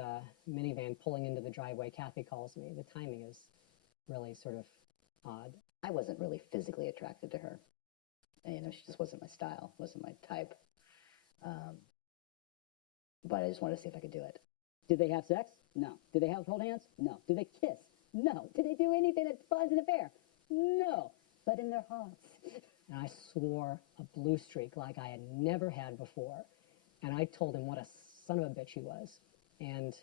minivan pulling into the driveway, Kathy calls me. The timing is really sort of odd. I wasn't really physically attracted to her. She just wasn't my style, wasn't my type. But I just wanted to see if I could do it. Did they have sex? No. Did they hold hands? No. Did they kiss? No. Did they do anything that fuzz an affair? No. but in their hearts. And I swore a blue streak like I had never had before. And I told him what a son of a bitch he was. And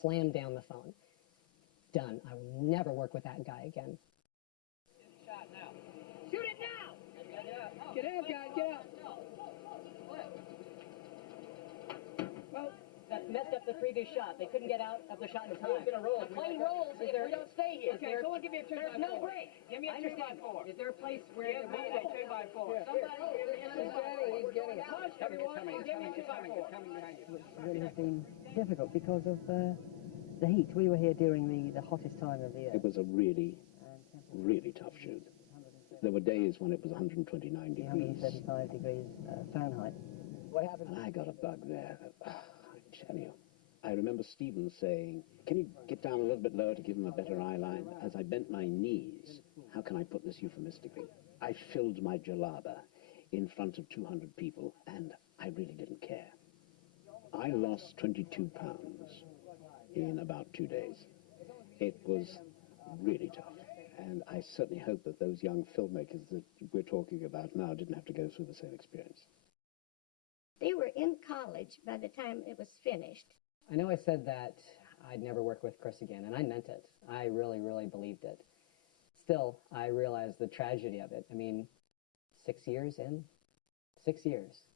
slammed down the phone. Done. I will never work with that guy again. Shot now. Shoot it now! Get out, guys, get out! Well, that messed up the previous shot. They couldn't get out of the shot in time. It's gonna roll. The plane rolls. Is there, We don't stay here. Is there, Someone give me a 2x4. There's no break. Give me a I understand. 2x4. Is there a place where Give me a 2x4. Yeah. Somebody give me a 2x4. He's getting it. Hush, everyone. Give me a 2x4. It really has been difficult because of the heat. We were here during the hottest time of the year. It was a really, really tough shoot. There were days when it was 129 degrees. 135 degrees Fahrenheit. What happened? I got a bug there. I tell you. I remember Stephen saying, can you get down a little bit lower to give him a better eye line? As I bent my knees, how can I put this euphemistically? I filled my jalaba in front of 200 people, and I really didn't care. I lost 22 pounds in about 2 days. It was really tough. And I certainly hope that those young filmmakers that we're talking about now didn't have to go through the same experience. They were in college by the time it was finished. I know I said that I'd never work with Chris again, and I meant it. I really, really believed it. Still, I realized the tragedy of it. I mean, 6 years in? 6 years.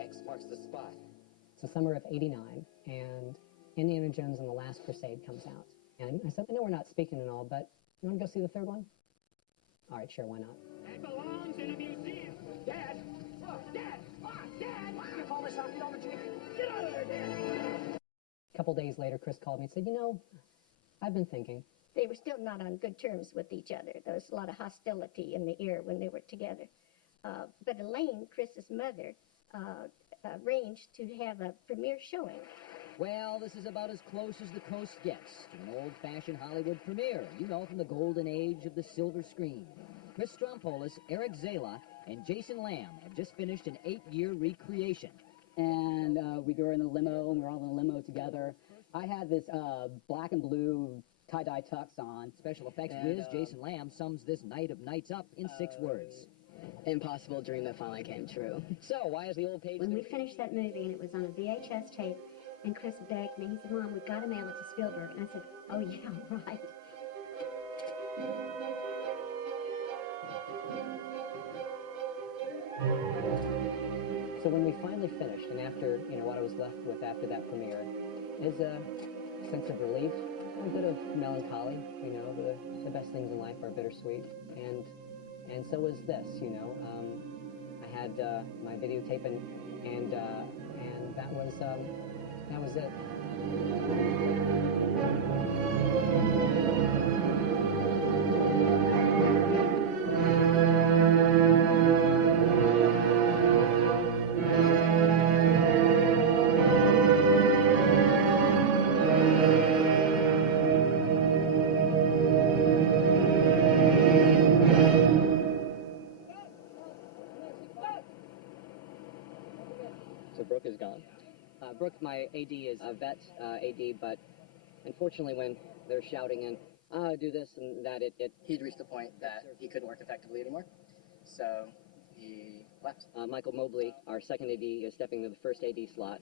X marks the spot. It's the summer of '89, and Indiana Jones and the Last Crusade comes out. And I said, I know we're not speaking and all, but you want to go see the third one? All right, sure, why not? It belongs in a museum. Dad! Oh, Dad! Oh, Dad! Why you call this archaeology? Get out of there, Dad! A couple days later, Chris called me and said, you know, I've been thinking. They were still not on good terms with each other. There was a lot of hostility in the air when they were together. But Elaine, Chris's mother, arranged to have a premiere showing. Well, this is about as close as the coast gets to an old-fashioned Hollywood premiere, you know, from the golden age of the silver screen. Chris Strompolos, Eric Zala, and Jason Lamb have just finished an 8-year recreation. And we were in the limo, and we were all in the limo together. I had this black and blue tie-dye tux on. Special effects whiz Jason Lamb sums this night of nights up in 6 words. Impossible dream that finally came true. So, why is the old page... When we finished that movie, and it was on a VHS tape, and Chris begged me, he said, Mom, we've got to mail it to Spielberg. And I said, oh, yeah, right. So when we finally finished, and after, you know, what I was left with after that premiere, is a sense of relief, a bit of melancholy. You know, the best things in life are bittersweet, and so was this. You know, I had my videotape, and that was it. So Brooke is gone. Brooke, my AD, is a vet AD, but unfortunately when they're shouting and do this and that, he'd reached the point that he couldn't work effectively anymore. So he left. Michael Mobley, our second AD, is stepping into the first AD slot.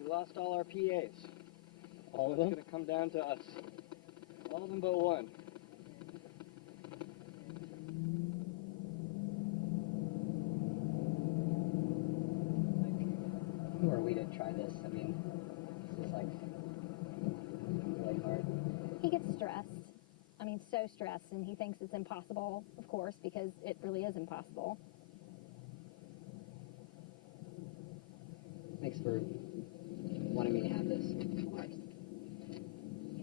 We lost all our PAs. All of them? It's going to come down to us. All of them but one. Who are we to try this? I mean, this is like really hard. He gets stressed. I mean, so stressed, and he thinks it's impossible, of course, because it really is impossible. Thanks for wanting me to have this.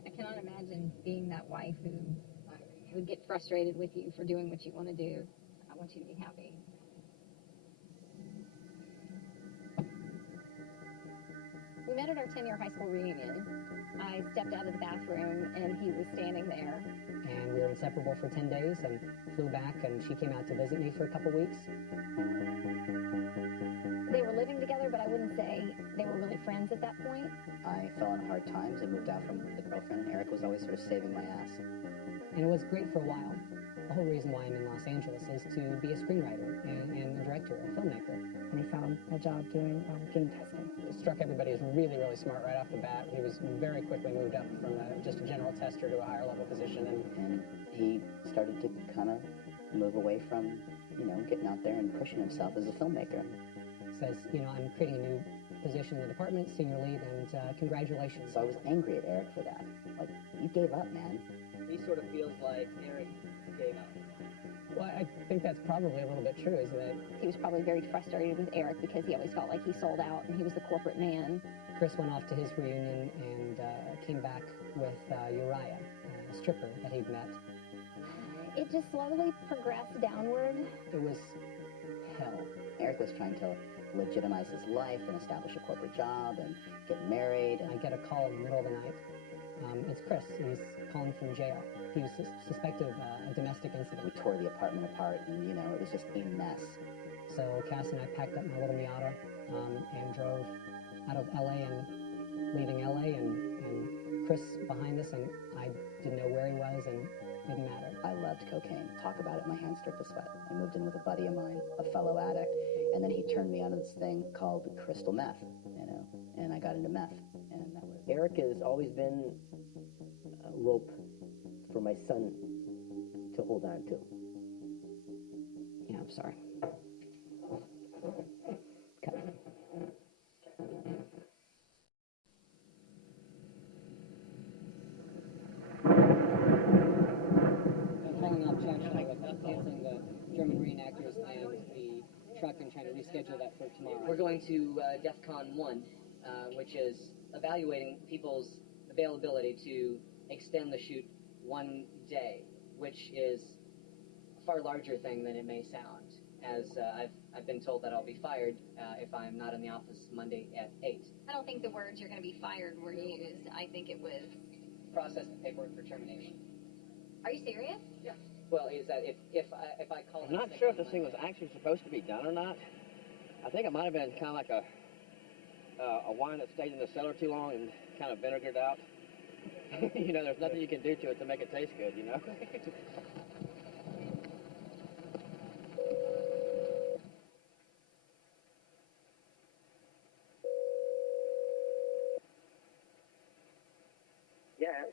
I cannot imagine being that wife who would get frustrated with you for doing what you want to do. I want you to be happy. We met at our 10-year high school reunion. I stepped out of the bathroom, and he was standing there. And we were inseparable for 10 days and flew back, and she came out to visit me for a couple weeks. They were living together, but I wouldn't say they were really friends at that point? I fell on hard times and moved out from the girlfriend, and Eric was always sort of saving my ass. And it was great for a while. The whole reason why I'm in Los Angeles is to be a screenwriter and a director, a filmmaker. And he found a job doing game testing. It struck everybody as really, really smart right off the bat. He was very quickly moved up from just a general tester to a higher level position. And he started to kind of move away from, getting out there and pushing himself as a filmmaker. Says, I'm creating a new position in the department, senior lead, and congratulations. So I was angry at Eric for that. Like, you gave up, man. He sort of feels like Eric gave up. Well, I think that's probably a little bit true, isn't it? He was probably very frustrated with Eric because he always felt like he sold out and he was the corporate man. Chris went off to his reunion and came back with Uriah, a stripper that he'd met. It just slowly progressed downward. It was hell. Eric was trying to legitimize his life and establish a corporate job and get married. And I get a call in the middle of the night. It's Chris. He's calling from jail. He was suspected of a domestic incident. We tore the apartment apart, and, it was just a mess. So Cass and I packed up my little Miata and drove out of L.A. and leaving L.A. and Chris behind us, and I didn't know where he was, and it didn't matter. I loved cocaine. Talk about it, my hands started to sweat. I moved in with a buddy of mine, a fellow addict, and then he turned me onto this thing called crystal meth, and I got into meth, and that was... Eric has always been a rope for my son to hold on to. Yeah, I'm sorry. Cut. Calling off Churchill with canceling the German reenactors and the truck and trying to reschedule that for tomorrow. We're going to DEF CON 1, which is evaluating people's availability to extend the shoot one day, which is a far larger thing than it may sound, as I've been told that I'll be fired if I'm not in the office Monday at 8. I don't think the words "you're going to be fired" were used. I think it was... Process the paperwork for termination. Are you serious? Yeah. Well, is that if I call... I'm not sure if this thing was actually supposed to be done or not. I think it might have been kind of like a wine that stayed in the cellar too long and kind of vinegared out. There's nothing you can do to it to make it taste good, Yeah.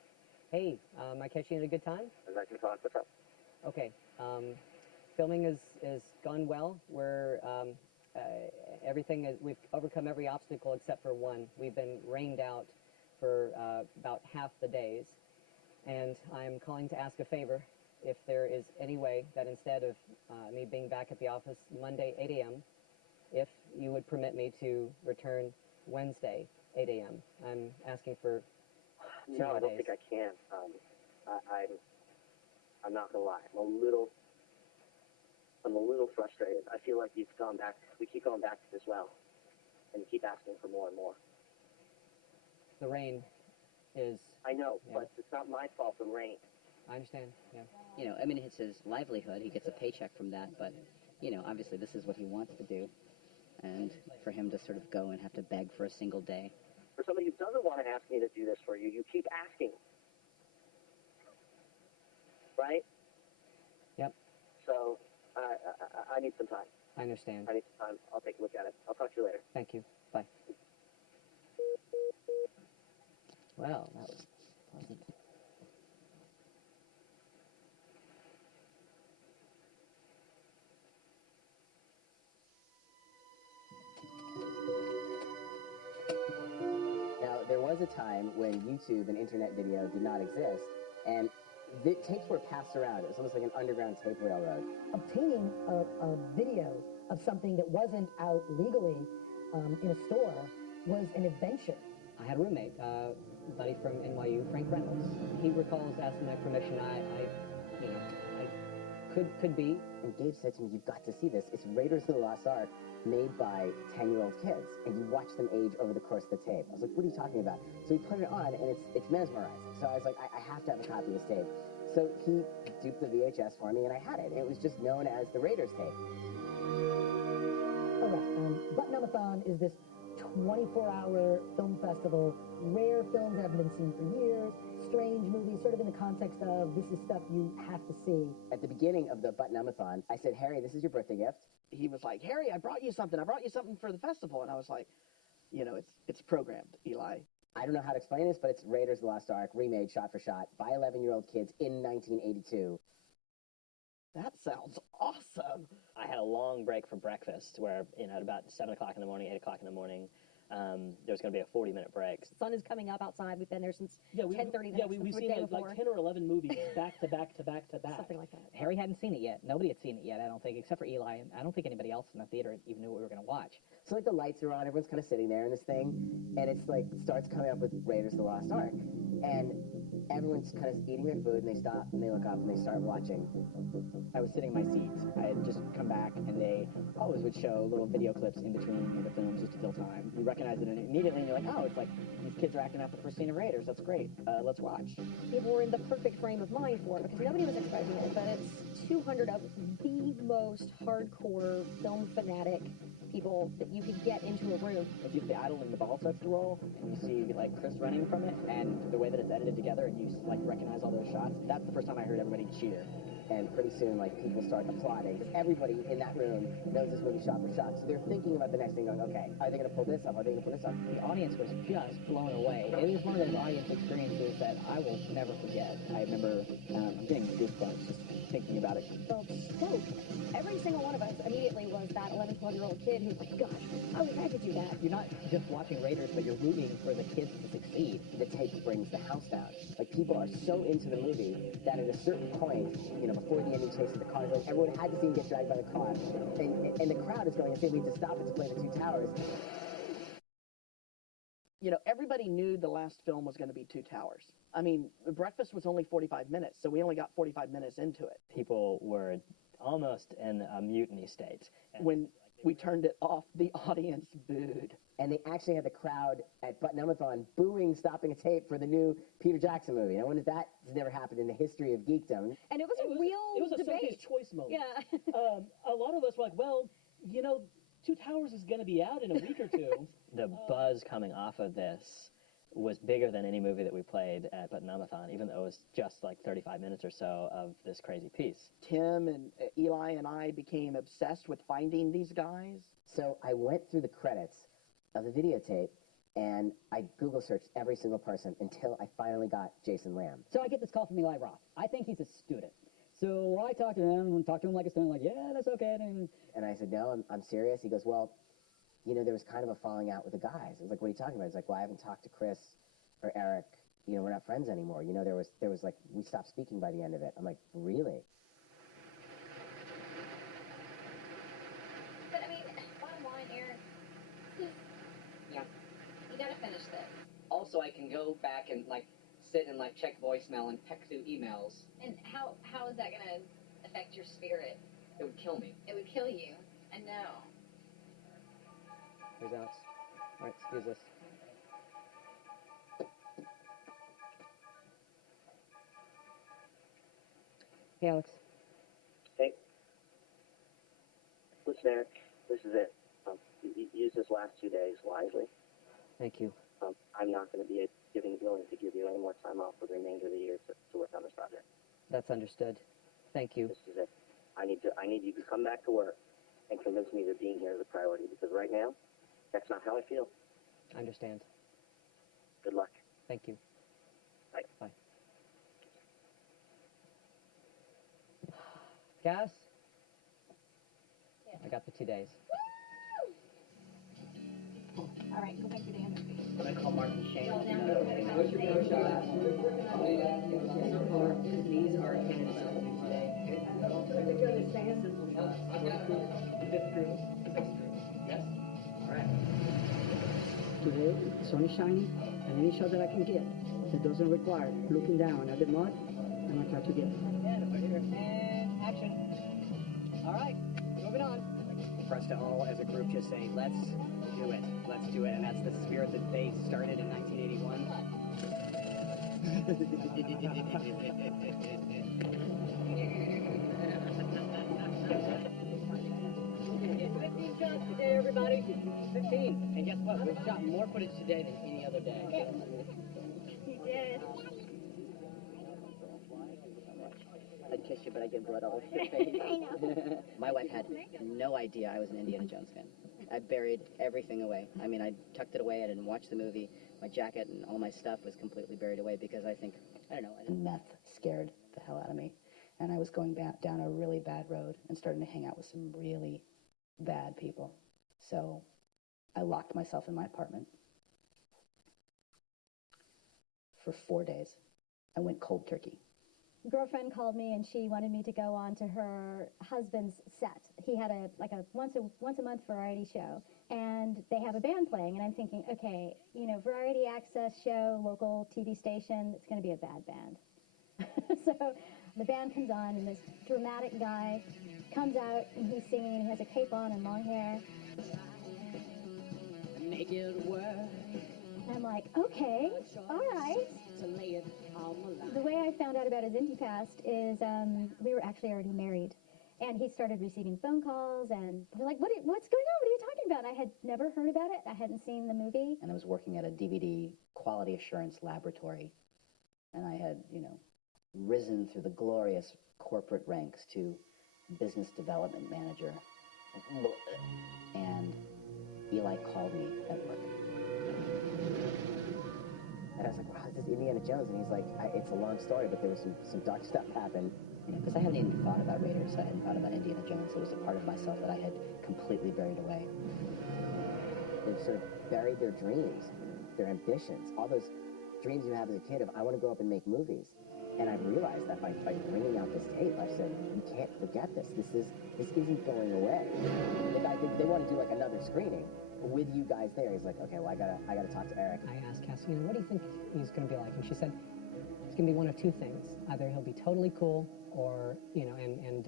Hey, am I catching you at a good time? I'd like to talk. What's up? Okay. Filming has gone well. We're we've overcome every obstacle except for one. We've been rained out for about half the days, and I'm calling to ask a favor. If there is any way that instead of me being back at the office Monday 8 a.m., if you would permit me to return Wednesday 8 a.m. I'm asking for 2 No, more I don't days. think I can. I'm not gonna lie. I'm a little frustrated. I feel like we keep going back to this well, and you keep asking for more and more. The rain is... I know, Yeah. but it's not my fault, the rain. I understand, yeah. It's his livelihood. He gets a paycheck from that, but, obviously this is what he wants to do. And for him to sort of go and have to beg for a single day. For somebody who doesn't want to ask me to do this for you, you keep asking. Right? Yep. So, I need some time. I understand. I need some time. I'll take a look at it. I'll talk to you later. Thank you. Bye. Well, that was pleasant. Now, there was a time when YouTube and internet video did not exist, and the tapes were passed around. It was almost like an underground tape railroad. Obtaining a video of something that wasn't out legally in a store was an adventure. I had a roommate, buddy from NYU, Frank Reynolds. He recalls asking my permission. I could be. And Dave said to me, "You've got to see this. It's Raiders of the Lost Ark, made by 10-year-old kids, and you watch them age over the course of the tape." I was like, "What are you talking about?" So he put it on, and it's mesmerizing. So I was like, I have to have a copy of this tape. So he duped the VHS for me, and I had it. And it was just known as the Raiders tape. All right, Button-on-a-thon is this 24-hour film festival, rare films that haven't been seen for years, strange movies, sort of in the context of this is stuff you have to see. At the beginning of the Button-Umathon, I said, Harry, this is your birthday gift. He was like, Harry, I brought you something. I brought you something for the festival. And I was like, you know, it's programmed, Eli. I don't know how to explain this, but it's Raiders of the Lost Ark, remade shot for shot by 11-year-old kids in 1982. That sounds awesome. I had a long break for breakfast where, you know, at about 7 o'clock in the morning, 8 o'clock in the morning, there's going to be a 40-minute break. The sun is coming up outside. We've been there since 10:30. Yeah, we've seen like 10 or 11 movies back to back to back to back. Something like that. Harry hadn't seen it yet. Nobody had seen it yet, I don't think, except for Eli. And I don't think anybody else in the theater even knew what we were going to watch. So, like, the lights are on, everyone's kind of sitting there in this thing, and it's, like, starts coming up with Raiders of the Lost Ark. And everyone's kind of eating their food, and they stop, and they look up, and they start watching. I was sitting in my seat. I had just come back, and they always would show little video clips in between the films just to kill time. You recognize it immediately, and you're like, oh, it's like these kids are acting out the first scene of Raiders. That's great. Let's watch. People were in the perfect frame of mind for it because nobody was expecting it, but it's 200 of the most hardcore film fanatic people that you could get into a room. If you the idol and the ball starts to roll, and you see like Chris running from it, and the way that it's edited together, and you like recognize all those shots, that's the first time I heard everybody cheer. And pretty soon, like, people start applauding. Everybody in that room knows this movie shot for shot, so they're thinking about the next thing, going, okay, are they going to pull this up? Are they going to pull this up? The audience was just blown away. It was one of those audience experiences that I will never forget. I remember getting goosebumps just thinking about it. So stoked. Every single one of us immediately was that 11, 12-year-old kid who's like, gosh, I wish I could do that. You're not just watching Raiders, but you're rooting for the kids to succeed. The tape brings the house down. Like, people are so into the movie that at a certain point, you know, before the ending chase of the cars, like, everyone had to see him get dragged by the car. And the crowd is going, if they need to stop it to play the Two Towers. You know, everybody knew the last film was going to be Two Towers. I mean, breakfast was only 45 minutes, so we only got 45 minutes into it. People were almost in a mutiny state. When we turned it off, the audience booed. And they actually had the crowd at Button-Umathon booing stopping a tape for the new Peter Jackson movie. I wonder if that has never happened in the history of geekdom. And it was a real It was a debate. Sophie's choice moment. Yeah. A lot of us were like, well, you know, Two Towers is going to be out in a week or two. The buzz coming off of this was bigger than any movie that we played at Button-Umathon, even though it was just like 35 minutes or so of this crazy piece. Tim and Eli and I became obsessed with finding these guys. So I went through the credits of the videotape, and I Google searched every single person until I finally got Jason Lamb. So I get this call from Eli Roth. I think he's a student. So I talk to him like a student, like, yeah, that's okay. And I said, no, I'm serious. He goes, well, you know, there was kind of a falling out with the guys. I was like, what are you talking about? He's like, well, I haven't talked to Chris or Eric. You know, we're not friends anymore. You know, there was like, we stopped speaking by the end of it. I'm like, really? But I mean, bottom line, Eric, Yeah. you gotta finish this. Also, I can go back and, like, sit and, like, check voicemail and peck through emails. And how is that gonna affect your spirit? It would kill me. It would kill you. I know. Here's Alex. All right, excuse us. Hey, Alex. Hey. Listen, Eric, this is it. Use this last 2 days wisely. Thank you. I'm not going to be willing to give you any more time off for the remainder of the year to work on this project. That's understood. Thank you. This is it. I need you to come back to work and convince me that being here is a priority, because right now, that's not how I feel. I understand. Good luck. Thank you. Bye. Bye. Gas? Yeah. I got the 2 days. All right, go back to the end. I'm going to call Martin Shane. Well, now, What's your first shot? So far, these are candidates today. Fifth crew, sixth crew. Yes? All right. Today, the sun is shining, and any shot that I can get that doesn't require looking down at the mud, I'm going to try to get it. And action. All right, moving on. For us to all, as a group, just say, let's do it. Let's do it. And that's the spirit that they started in 1981. Good day, everybody. 15. And guess what? We've shot more footage today than any other day. He did. I'd kiss you, but I get blood all over your face. I know. My wife had no idea I was an Indiana Jones fan. I buried everything away. I mean, I tucked it away. I didn't watch the movie. My jacket and all my stuff was completely buried away because I think, I don't know. Meth scared the hell out of me. And I was going down a really bad road and starting to hang out with some really bad people. So I locked myself in my apartment for 4 days. I went cold turkey. Girlfriend called me and she wanted me to go on to her husband's set. He had a once a month variety show, and they have a band playing, and I'm thinking, okay, you know, variety access show, local TV station, it's going to be a bad band. So the band comes on, and this dramatic guy comes out, and he's singing, and he has a cape on and long hair. Make it work. And I'm like, okay, all right. The way I found out about his indie past is we were actually already married. And he started receiving phone calls, and they're like, what's going on? What are you talking about? I had never heard about it. I hadn't seen the movie. And I was working at a DVD quality assurance laboratory. And I had, you know, risen through the glorious corporate ranks to business development manager. And Eli called me at work. And I was like, wow, this is Indiana Jones. And he's like, it's a long story, but there was some dark stuff happened. Because I hadn't even thought about Raiders. I hadn't thought about Indiana Jones. It was a part of myself that I had completely buried away. They've sort of buried their dreams, their ambitions, all those dreams you have as a kid of, I want to grow up and make movies. And I've realized that by bringing out this tape, I said, you can't forget this. This isn't going away. The guy, they want to do like another screening with you guys there. He's like, okay, well, I gotta talk to Eric. I asked Cassie, what do you think he's going to be like? And she said, it's going to be one of two things. Either he'll be totally cool, or, you know, and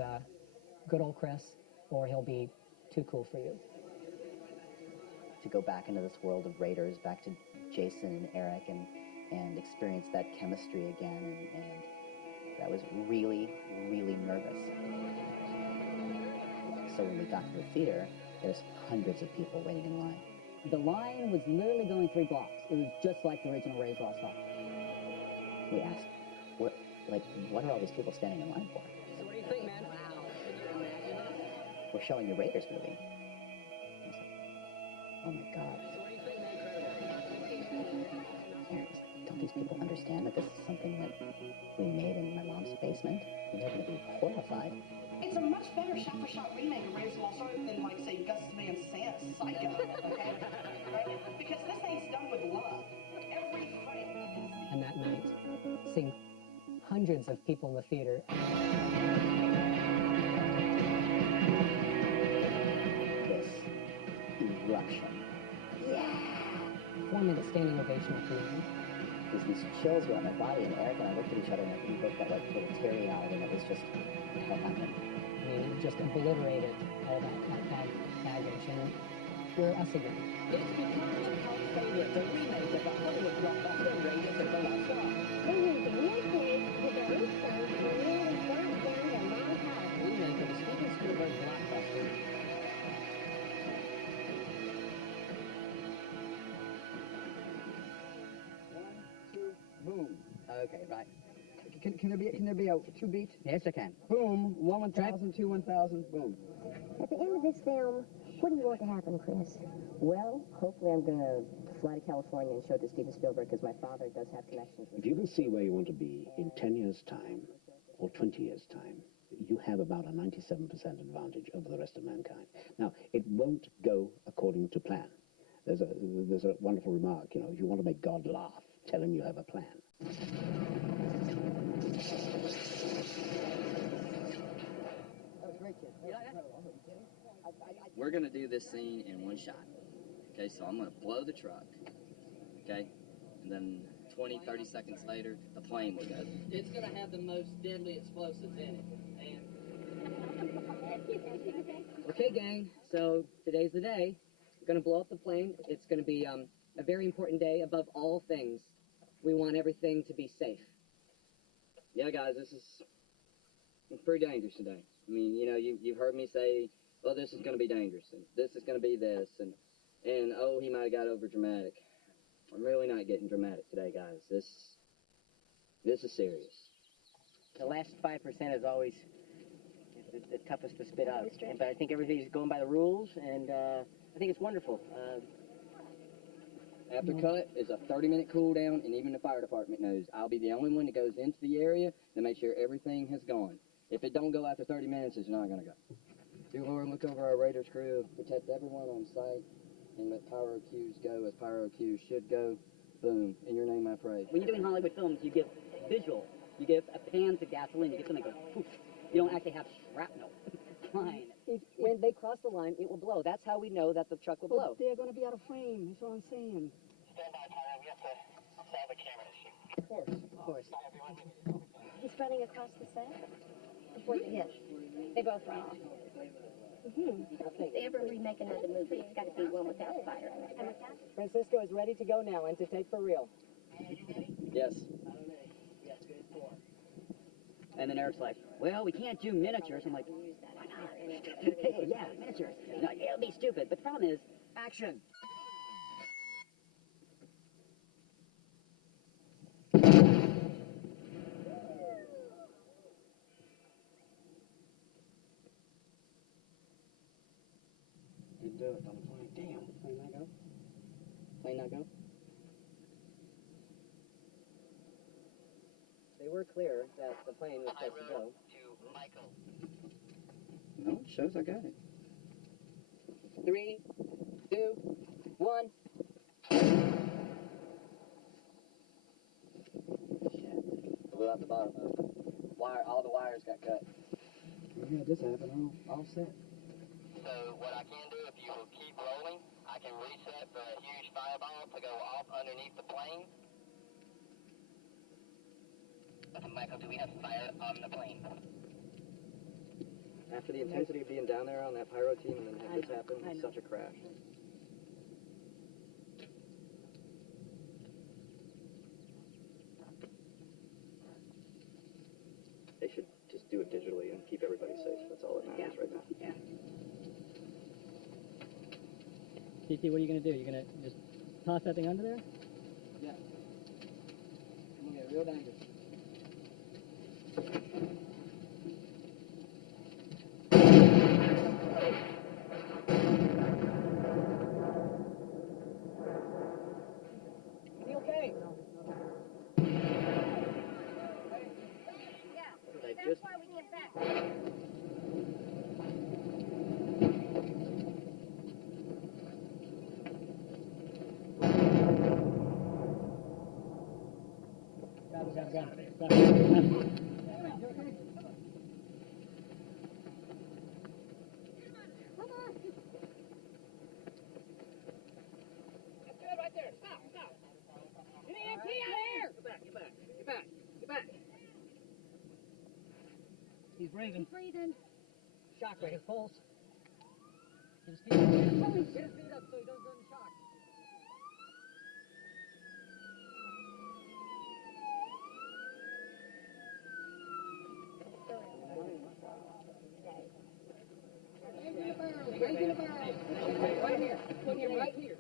good old Chris, or he'll be too cool for you. To go back into this world of Raiders, back to Jason and Eric, and experience that chemistry again, and I was really, really nervous. So when we got to the theater, there's hundreds of people waiting in line. The line was literally going 3 blocks. It was just like the original Raiders Lost Ark. We asked, what are all these people standing in line for? So what do you think, man? Wow. We're showing the Raiders movie. I was like, oh my God. So what do you think, man? Parents, don't these people understand that this is something that we made in my mom's basement? And they're going to be horrified. It's a much better shot-for-shot remake of Raiders of the Lost Ark than, like, say, Gus Van Sant's Psycho, okay? Right? Because this thing's done with love. Every frame. And that night, seeing hundreds of people in the theater. This eruption. Yeah! 4 minute standing ovation at the end. There's these chills around my body, and Eric and I looked at each other, and we both got like little teary-eyed, and it was just, what the hell happened? I mean, it just obliterated all that baggage, and we're us again. It's become a cult favorite, the remake of the Hollywood blockbuster Raiders of the Lost Ark. Remake of the Steven Spielberg blockbuster. Boom. Okay, right. Can there be a 2-beat? Yes, I can. Boom, 1,000, 2, 1,000, boom. At the end of this film, what do you want to happen, Chris? Well, hopefully I'm going to fly to California and show it to Steven Spielberg, because my father does have connections with If you can see where you want to be in 10 years' time or 20 years' time, you have about a 97% advantage over the rest of mankind. Now, it won't go according to plan. There's a wonderful remark, you know, if you want to make God laugh, tell him you have a plan. We're going to do this scene in one shot. Okay, so I'm going to blow the truck. Okay? And then 20, 30 seconds later, the plane will go. It's going to have the most deadly explosives in it. Okay, gang, so today's the day. We're going to blow up the plane. It's going to be a very important day. Above all things, we want everything to be safe. Yeah, guys, this is pretty dangerous today. I mean, you know, you've heard me say well, this is going to be dangerous, and this is going to be this, and oh, he might have got over dramatic. I'm really not getting dramatic today, guys. This is serious. The last 5% is always the toughest to spit out. But I think everybody's going by the rules, and I think it's wonderful. After cut is a 30-minute cool down, and even the fire department knows I'll be the only one that goes into the area to make sure everything has gone. If it don't go after 30 minutes, it's not going to go. Do Lord, look over our Raiders crew, protect everyone on site, and let pyro cues go as pyro cues should go. Boom. In your name I pray. When you're doing Hollywood films, you give visual. You give a pan to gasoline. You get something that goes poof. You don't actually have shrapnel flying. When they cross the line, it will blow. That's how we know that the truck will blow. They're going to be out of frame. That's all I'm saying. Of course. He's running across the set before the hit. They both run off. If they ever remake another movie, it's got to be one without fire in it. Francisco is ready to go now and to take for real. Yes. And then Eric's like, well, we can't do miniatures. I'm like, why not? Hey, yeah, miniatures. No, it'll be stupid. But the problem is, action. Didn't do it on the plane. Damn. Plane not go? Plane not go? They were clear that the plane was supposed to go. No, it shows I got it. 3, 2, 1. Blew out the bottom of it. All the wires got cut. Yeah, this happened. All set. So what I can do, if you will keep rolling, I can reset for a huge fireball to go off underneath the plane. Michael, do we have fire on the plane? After the intensity of being down there on that pyro team and then have this happen, it's such a crash. They should just do it digitally and keep everybody safe. That's all that matters right now. Yeah. TT, what are you going to do? You're going to just toss that thing under there? Yeah. I'm going to get real dangerous. Be okay. That's why we get back. That's good right there. Stop. Get the EMP out of here. Get back. He's breathing. Shock rate, pulse. Get his feet up so he doesn't go into shock. Right here. Put him right here.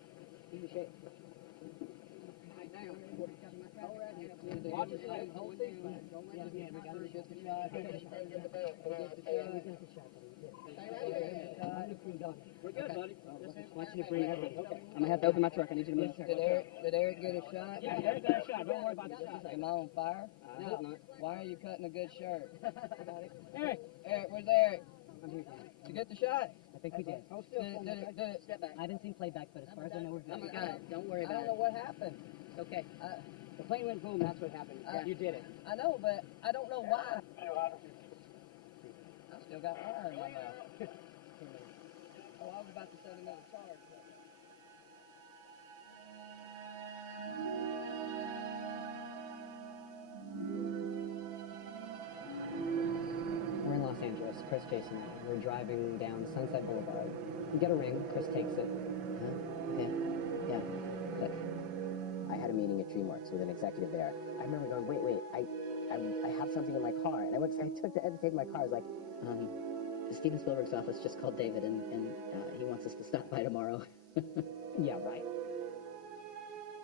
He's a shake. Watch his leg. Hold things back. Don't let him get the shot. We're good, buddy. Want you to breathe. I'm going to have to open my truck. I need you to move. Did Eric get a shot? Yeah, Eric got a shot. Don't worry about the shot. Am I on fire? No. Why are you cutting a good shirt? Eric. Eric, where's Eric? I'm here. Did you get the shot? I think we did. Hold still. Step back. I haven't seen playback, but as far as I know, we're good. Got it. Don't worry I about don't know it. what happened. It's okay. The plane went boom. That's what happened. You did it. I know, but I don't know why. I still got fire in my mouth. Oh, I was about to set another charge. We're in Los Angeles, Chris, Jason, and I. We're driving down Sunset Boulevard. We get a ring, Chris takes it. Yeah. Look, I had a meeting at DreamWorks with an executive there. I remember going, wait, I have something in my car. And I took the hesitate in my car. I was like, Steven Spielberg's office just called David, and he wants us to stop by tomorrow. Yeah, right.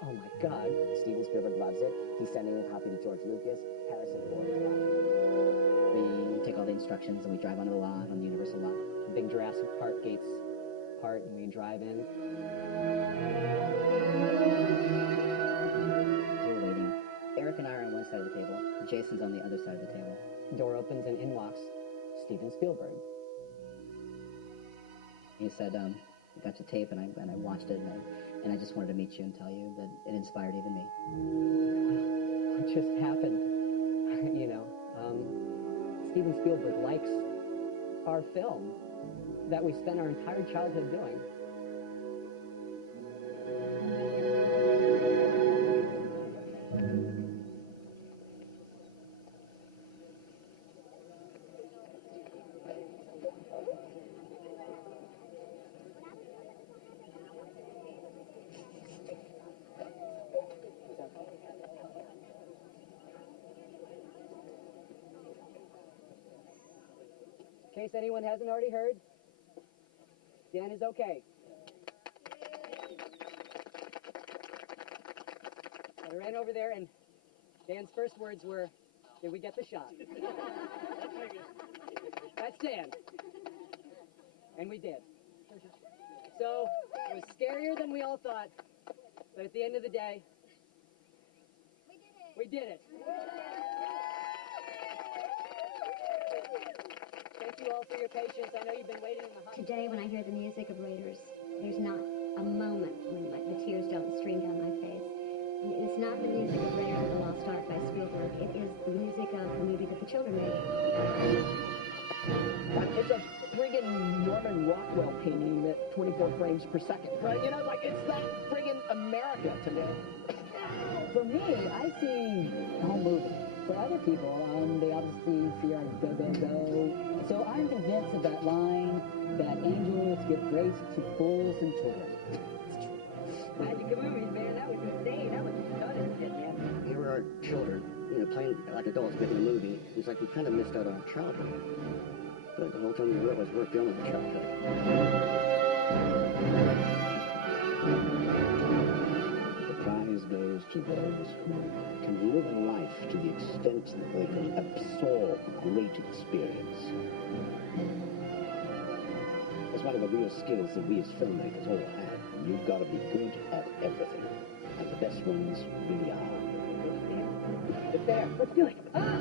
Oh my God, Steven Spielberg loves it. He's sending a copy to George Lucas. Harrison Ford is loving it. We take all the instructions and we drive onto the lot, on the Universal lot. The big Jurassic Park gates part, and we drive in. So we're waiting. Eric and I are on one side of the table. Jason's on the other side of the table. Door opens and in walks Steven Spielberg. He said, "We got your tape," and I watched it, and I just wanted to meet you and tell you that it inspired even me. What just happened? You know, Steven Spielberg likes our film that we spent our entire childhood doing. In case anyone hasn't already heard, Dan is okay. I ran over there, and Dan's first words were, "Did we get the shot?" That's Dan. And we did. So it was scarier than we all thought, but at the end of the day, we did it. Thank you all for your patience. I know you've been waiting in the hot. Today, when I hear the music of Raiders, there's not a moment when the tears don't stream down my face. It's not the music of Raiders of the Lost Ark by Spielberg. It is the music of the movie that the children made. It's a friggin' Norman Rockwell painting at 24 frames per second, right? You know, like, it's that friggin' America to me. For me, I see a home movie. For other people, they obviously see our go, go, go. So I'm convinced of that line that angels give grace to fools and children. Magic movies, man. That was insane. That was stunning, man. Here we are, children, playing like adults making a movie. It's like we kind of missed out on our childhood. But the whole time we realized we're filming a childhood. The prize goes to those who can live life to the extent that they can absorb great experience. That's one of the real skills that we as filmmakers all have. You've got to be good at everything. And the best ones really are. It's there. Let's do it. Ah!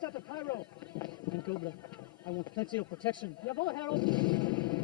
watch out the pyro. And Cobra, I want plenty of protection. Yeah, go ahead, Harold.